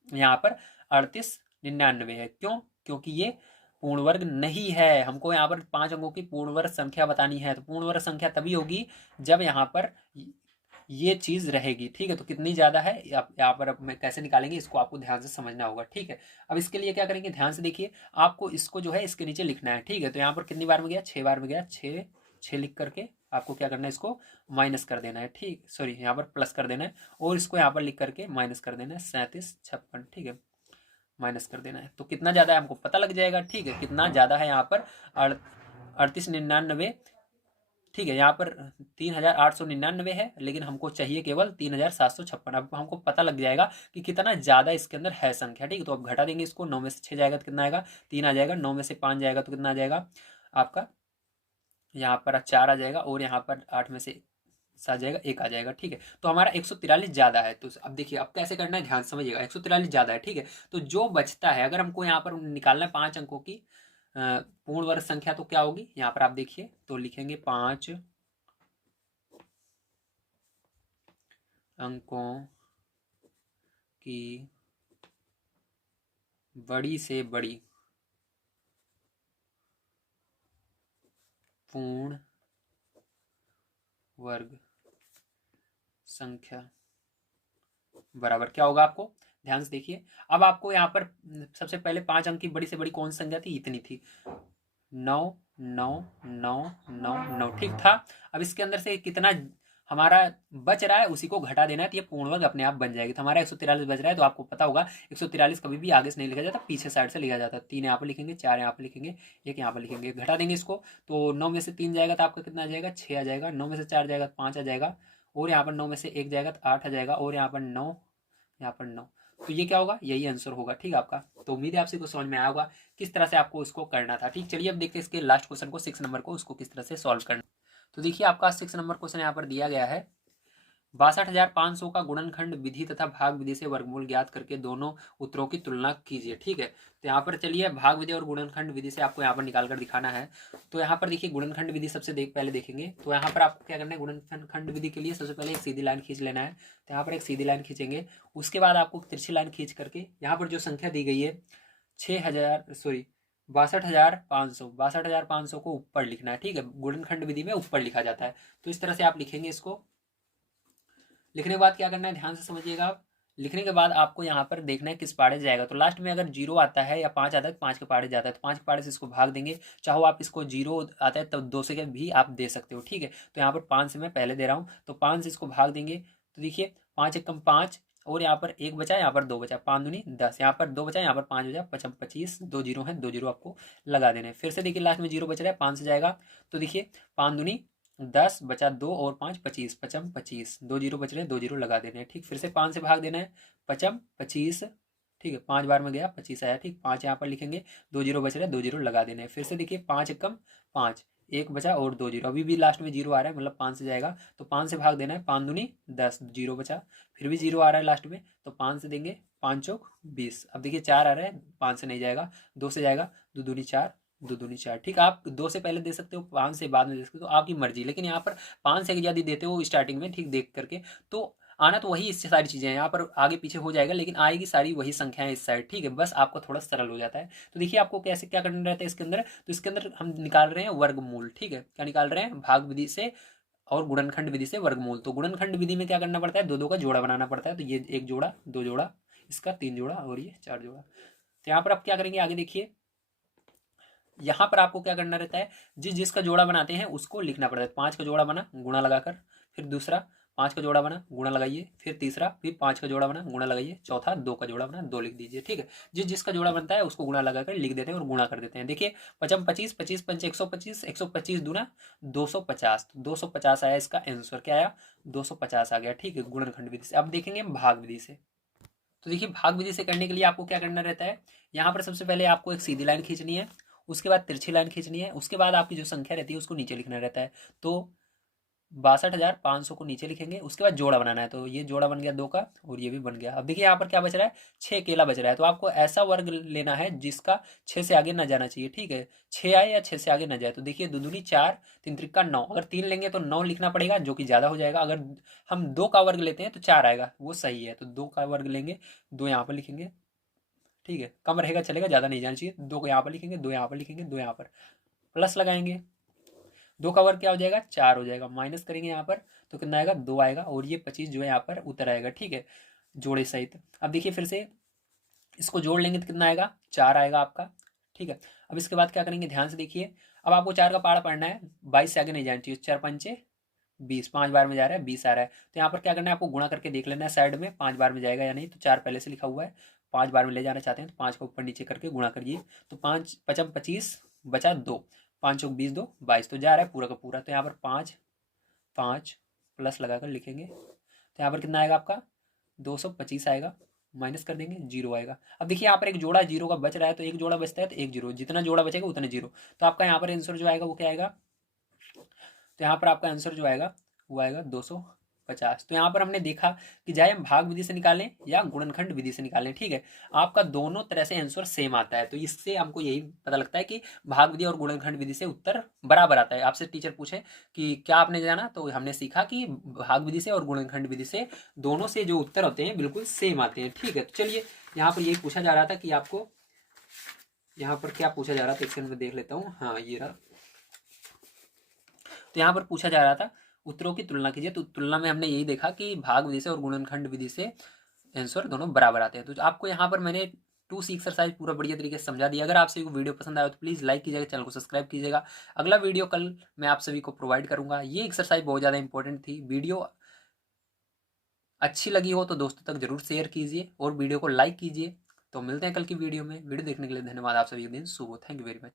यहाँ पर 38 99 है। क्यों, क्योंकि ये पूर्ण वर्ग नहीं है। हमको यहाँ पर 5 अंकों की पूर्ण वर्ग संख्या बतानी है, तो पूर्ण वर्ग संख्या तभी होगी जब यहाँ पर ये चीज रहेगी। ठीक है, तो कितनी ज्यादा है यहाँ पर, अब मैं कैसे निकालेंगे इसको आपको ध्यान से समझना होगा। ठीक है, अब इसके लिए क्या करेंगे, ध्यान से देखिए, आपको इसको जो है इसके नीचे लिखना है। ठीक है, तो यहाँ पर कितनी बार में गया, 6 बार में गया। 6 6 लिख करके आपको क्या करना है, इसको माइनस कर देना है। ठीक, सॉरी, यहाँ पर प्लस कर देना है, और इसको यहाँ पर लिख करके माइनस कर देना है, 37 56। ठीक है, माइनस कर देना है, तो कितना ज़्यादा है हमको पता लग जाएगा। ठीक है, कितना ज़्यादा है यहाँ पर, 3899। ठीक है, यहाँ पर 3899 है, लेकिन हमको चाहिए केवल 3756। अब हमको पता लग जाएगा कि कितना ज़्यादा इसके अंदर है संख्या। ठीक है, तो अब घटा देंगे इसको, 9 में से 6 जाएगा तो कितना आएगा, 3 आ जाएगा। 9 में से 5 जाएगा तो कितना आ जाएगा आपका, यहाँ पर 4 आ जाएगा, और यहाँ पर 8 में से 7 जाएगा, 1 आ जाएगा। ठीक है, तो हमारा 143 ज़्यादा है। तो अब देखिए अब कैसे करना है, ध्यान से समझिएगा। 143 ज़्यादा है। ठीक है, तो जो बचता है, अगर हमको यहाँ पर निकालना है 5 अंकों की पूर्ण वर्ग संख्या, तो क्या होगी, यहाँ पर आप देखिए, तो लिखेंगे 5 अंकों की बड़ी से बड़ी पूर्ण वर्ग संख्या बराबर क्या होगा, आपको ध्यान से देखिए। अब आपको यहाँ पर सबसे पहले 5 अंक की बड़ी से बड़ी कौन सी संख्या थी, इतनी थी, 9 9 9 9 9, ठीक था। अब इसके अंदर से कितना हमारा बच रहा है उसी को घटा देना है, तो ये पूर्ण वर्ग अपने आप बन जाएगी। तो हमारा 143 बच रहा है, तो आपको पता होगा 143 कभी भी आगे से नहीं लिखा जाता, पीछे साइड से लिखा जाता है। 3 यहाँ पर लिखेंगे, 4 यहाँ पर लिखेंगे, 1 यहाँ पर लिखेंगे, घटा देंगे इसको, तो 9 में से 3 जाएगा तो आपका कितना आ जाएगा, 6 आ जाएगा। 9 में से 4 जाएगा तो 5 आ जाएगा, और यहाँ पर 9 में से 1 जाएगा तो 8 आ जाएगा, और यहाँ पर 9, यहाँ पर 9। तो ये क्या होगा, यही आंसर होगा, ठीक है आपका। तो उम्मीद है आपसे कुछ समझ में आया होगा किस तरह से आपको इसको करना था, ठीक। चलिए अब देखते हैं इसके लास्ट क्वेश्चन को, 6 नंबर को, उसको किस तरह से सॉल्व करना। तो देखिए आपका 6 नंबर क्वेश्चन यहाँ पर दिया गया है, 62,500 का गुणनखंड विधि तथा भाग विधि से वर्गमूल ज्ञात करके दोनों उत्तरों की तुलना कीजिए, ठीक है। तो यहाँ पर चलिए भाग विधि और गुणनखंड विधि से आपको यहाँ पर निकाल कर दिखाना है। तो यहाँ पर देखिए गुणनखंड विधि सबसे पहले देखेंगे, तो यहाँ पर आपको क्या करना है, गुणनखंड विधि के लिए सबसे पहले एक सीधी लाइन खींच लेना है। तो यहाँ पर एक सीधी लाइन खींचेंगे, उसके बाद आपको तिरछी लाइन खींच करके यहाँ पर जो संख्या दी गई है 62,500 को ऊपर लिखना है, ठीक है। गुणनखंड विधि में ऊपर लिखा जाता है, तो इस तरह से आप लिखेंगे इसको। लिखने के बाद क्या करना है, ध्यान से समझिएगा आप। लिखने के बाद आपको यहाँ पर देखना है किस पाड़े जाएगा, तो लास्ट में अगर 0 आता है या 5 आता है तो 5 के पाड़े जाता है, तो 5 के पाड़े से इसको भाग देंगे। चाहो आप इसको 0 आता है तब 2 से के भी आप दे सकते हो, ठीक है। तो यहाँ पर 5 से मैं पहले दे रहा हूँ, तो 5 से इसको भाग देंगे। तो देखिए 5 एकम 5, और यहाँ पर 1 बचा, यहाँ पर 2 बचा, 5 दूनी 10, यहाँ पर 2 बचा, यहाँ पर 5 बचा, 55 25, 2 जीरो है, 2 जीरो आपको लगा देने। फिर से देखिए लास्ट में 0 बच रहा है, 5 से जाएगा, तो देखिए 5 दूनी 10 बचा 2 और 5 25, 55 25, 2 जीरो बच रहे हैं, 2 जीरो लगा देने हैं, ठीक। फिर से 5 से भाग देना है, 55 25, ठीक है, 5 बार में गया 25 आया, ठीक। 5 यहाँ पर लिखेंगे, 2 जीरो बच रहे हैं, 2 जीरो लगा देने हैं। फिर से देखिए 5 एकम 5, 1 बचा और 2 जीरो, अभी भी लास्ट में 0 आ रहा है, मतलब 5 से जाएगा, तो 5 से भाग देना है, 5 दूनी 10, 0 बचा, फिर भी 0 आ रहा है लास्ट में, तो 5 से देंगे, 5 चौक 20। अब देखिए 4 आ रहा है, 5 से नहीं जाएगा, 2 से जाएगा, 2 दूनी 4, 2 दूनी 4, ठीक। आप 2 से पहले दे सकते हो, 5 से बाद में दे सकते हो, आपकी मर्जी। लेकिन यहाँ पर 5 से यदि देते हो स्टार्टिंग में, ठीक, देख करके, तो आना तो वही, इससे सारी चीज़ें हैं, यहाँ पर आगे पीछे हो जाएगा, लेकिन आएगी सारी वही संख्याएं इस साइड, ठीक है। बस आपको थोड़ा सरल हो जाता है। तो देखिए आपको कैसे क्या करना रहता है इसके अंदर, तो इसके अंदर हम निकाल रहे हैं वर्गमूल, ठीक है। क्या निकाल रहे हैं, भाग विधि से और गुणनखंड विधि से वर्गमूल। तो गुणनखंड विधि में क्या करना पड़ता है, 2 2 का जोड़ा बनाना पड़ता है। तो ये 1 जोड़ा, 2 जोड़ा, इसका 3 जोड़ा, और ये 4 जोड़ा। तो यहाँ पर आप क्या करेंगे, आगे देखिए, यहाँ पर आपको क्या करना रहता है, जिसका जोड़ा बनाते हैं उसको लिखना पड़ता है। 5 का जोड़ा बना, गुणा लगाकर, फिर दूसरा 5 का जोड़ा बना, गुणा लगाइए, फिर तीसरा, फिर 5 का जोड़ा बना, गुणा लगाइए, चौथा 2 का जोड़ा बना, 2 लिख दीजिए, ठीक है। जिसका जोड़ा बनता है उसको गुणा लगाकर लिख देते हैं और गुणा कर देते हैं। देखिए 55 25 25 पंच 125, 125 दूना 250, 250 आया, इसका आंसर क्या आया, 250 आ गया, ठीक है, गुणनखंड विधि से। अब देखेंगे हम भाग विधि से। तो देखिए भाग विधि से करने के लिए आपको क्या करना रहता है, यहाँ पर सबसे पहले आपको एक सीधी लाइन खींचनी है, उसके बाद तिरछी लाइन खींचनी है, उसके बाद आपकी जो संख्या रहती है उसको नीचे लिखना रहता है। तो 62,500 को नीचे लिखेंगे, उसके बाद जोड़ा बनाना है। तो ये जोड़ा बन गया 2 का, और ये भी बन गया। अब देखिए यहाँ पर क्या बच रहा है, 6 अकेला बच रहा है। तो आपको ऐसा वर्ग लेना है जिसका 6 से आगे ना जाना चाहिए, ठीक है। 6 आए या 6 से आगे ना जाए। तो देखिए 2 दूनी 4, 3 त्रिका 9, अगर 3 लेंगे तो 9 लिखना पड़ेगा, जो कि ज़्यादा हो जाएगा। अगर हम 2 का वर्ग लेते हैं तो 4 आएगा, वो सही है। तो 2 का वर्ग लेंगे, 2 यहाँ पर लिखेंगे, ठीक है, कम रहेगा चलेगा, ज़्यादा नहीं जाना चाहिए। 2 को यहाँ पर लिखेंगे, 2 यहाँ पर लिखेंगे, 2 यहाँ पर प्लस लगाएंगे, 2 का वर्ग क्या हो जाएगा, 4 हो जाएगा, माइनस करेंगे यहाँ पर तो कितना आएगा, 2 आएगा, और ये 25 जो है यहाँ पर उतर आएगा, ठीक है, जोड़े सहित। अब देखिए फिर से इसको जोड़ लेंगे तो कितना आएगा, 4 आएगा आपका, ठीक है। अब इसके बाद क्या करेंगे, ध्यान से देखिए, अब आपको 4 का पहाड़ा पढ़ना है, 22 से आगे नहीं जाना चाहिए। 4 पंचे 20, 5 बार में जा रहा है, 20 आ रहा है। तो यहाँ पर क्या करना है, आपको गुणा करके देख लेना है साइड में 5 बार में जाएगा या नहीं। तो 4 पहले से लिखा हुआ है, 5 बार में ले जाना चाहते हैं तो 5 को ऊपर नीचे करके गुणा करिए। तो 5 55 25 बचा 2, 5 चौक 20, 2 22, तो जा रहा है पूरा का पूरा। तो यहाँ पर 5 5 प्लस लगाकर लिखेंगे, तो यहाँ पर कितना आएगा आपका, 225 आएगा, माइनस कर देंगे, 0 आएगा। अब देखिए यहाँ पर एक जोड़ा 0 का बच रहा है, तो एक जोड़ा बचता है तो एक 0, जितना जोड़ा बचेगा उतने 0। तो आपका यहाँ पर आंसर जो आएगा वो क्या आएगा, तो यहाँ पर आपका आंसर जो आएगा वो आएगा 250। तो यहाँ पर हमने देखा कि चाहे हम भाग विधि से निकालें या गुणनखंड विधि से निकालें, ठीक है, आपका दोनों तरह से आंसर सेम आता है। तो इससे हमको यही पता लगता है कि भाग विधि और गुणनखंड विधि से उत्तर बराबर आता है। आपसे टीचर पूछे कि क्या आपने जाना, तो हमने सीखा कि भाग विधि से और गुणनखंड विधि से दोनों से जो उत्तर होते हैं बिल्कुल सेम आते हैं, ठीक है। तो चलिए यहाँ पर यही पूछा जा रहा था कि आपको यहाँ पर क्या पूछा जा रहा था, इसके अंदर देख लेता हूँ। हाँ ये रहा। तो यहाँ पर पूछा जा रहा था उत्तरों की तुलना कीजिए। तो तुलना में हमने यही देखा कि भाग विधि से और गुणनखंड विधि से आंसर दोनों बराबर आते हैं। तो आपको यहाँ पर मैंने 2C एक्सरसाइज पूरा बढ़िया तरीके से समझा दिया। अगर आप सभी को वीडियो पसंद आया तो प्लीज़ लाइक कीजिएगा, चैनल को सब्सक्राइब कीजिएगा। अगला वीडियो कल मैं आप सभी को प्रोवाइड करूँगा। ये एक्सरसाइज बहुत ज़्यादा इंपॉर्टेंट थी। वीडियो अच्छी लगी हो तो दोस्तों तक जरूर शेयर कीजिए और वीडियो को लाइक कीजिए। तो मिलते हैं कल की वीडियो में। वीडियो देखने के लिए धन्यवाद। आप सभी का दिन शुभ हो। Thank you very much.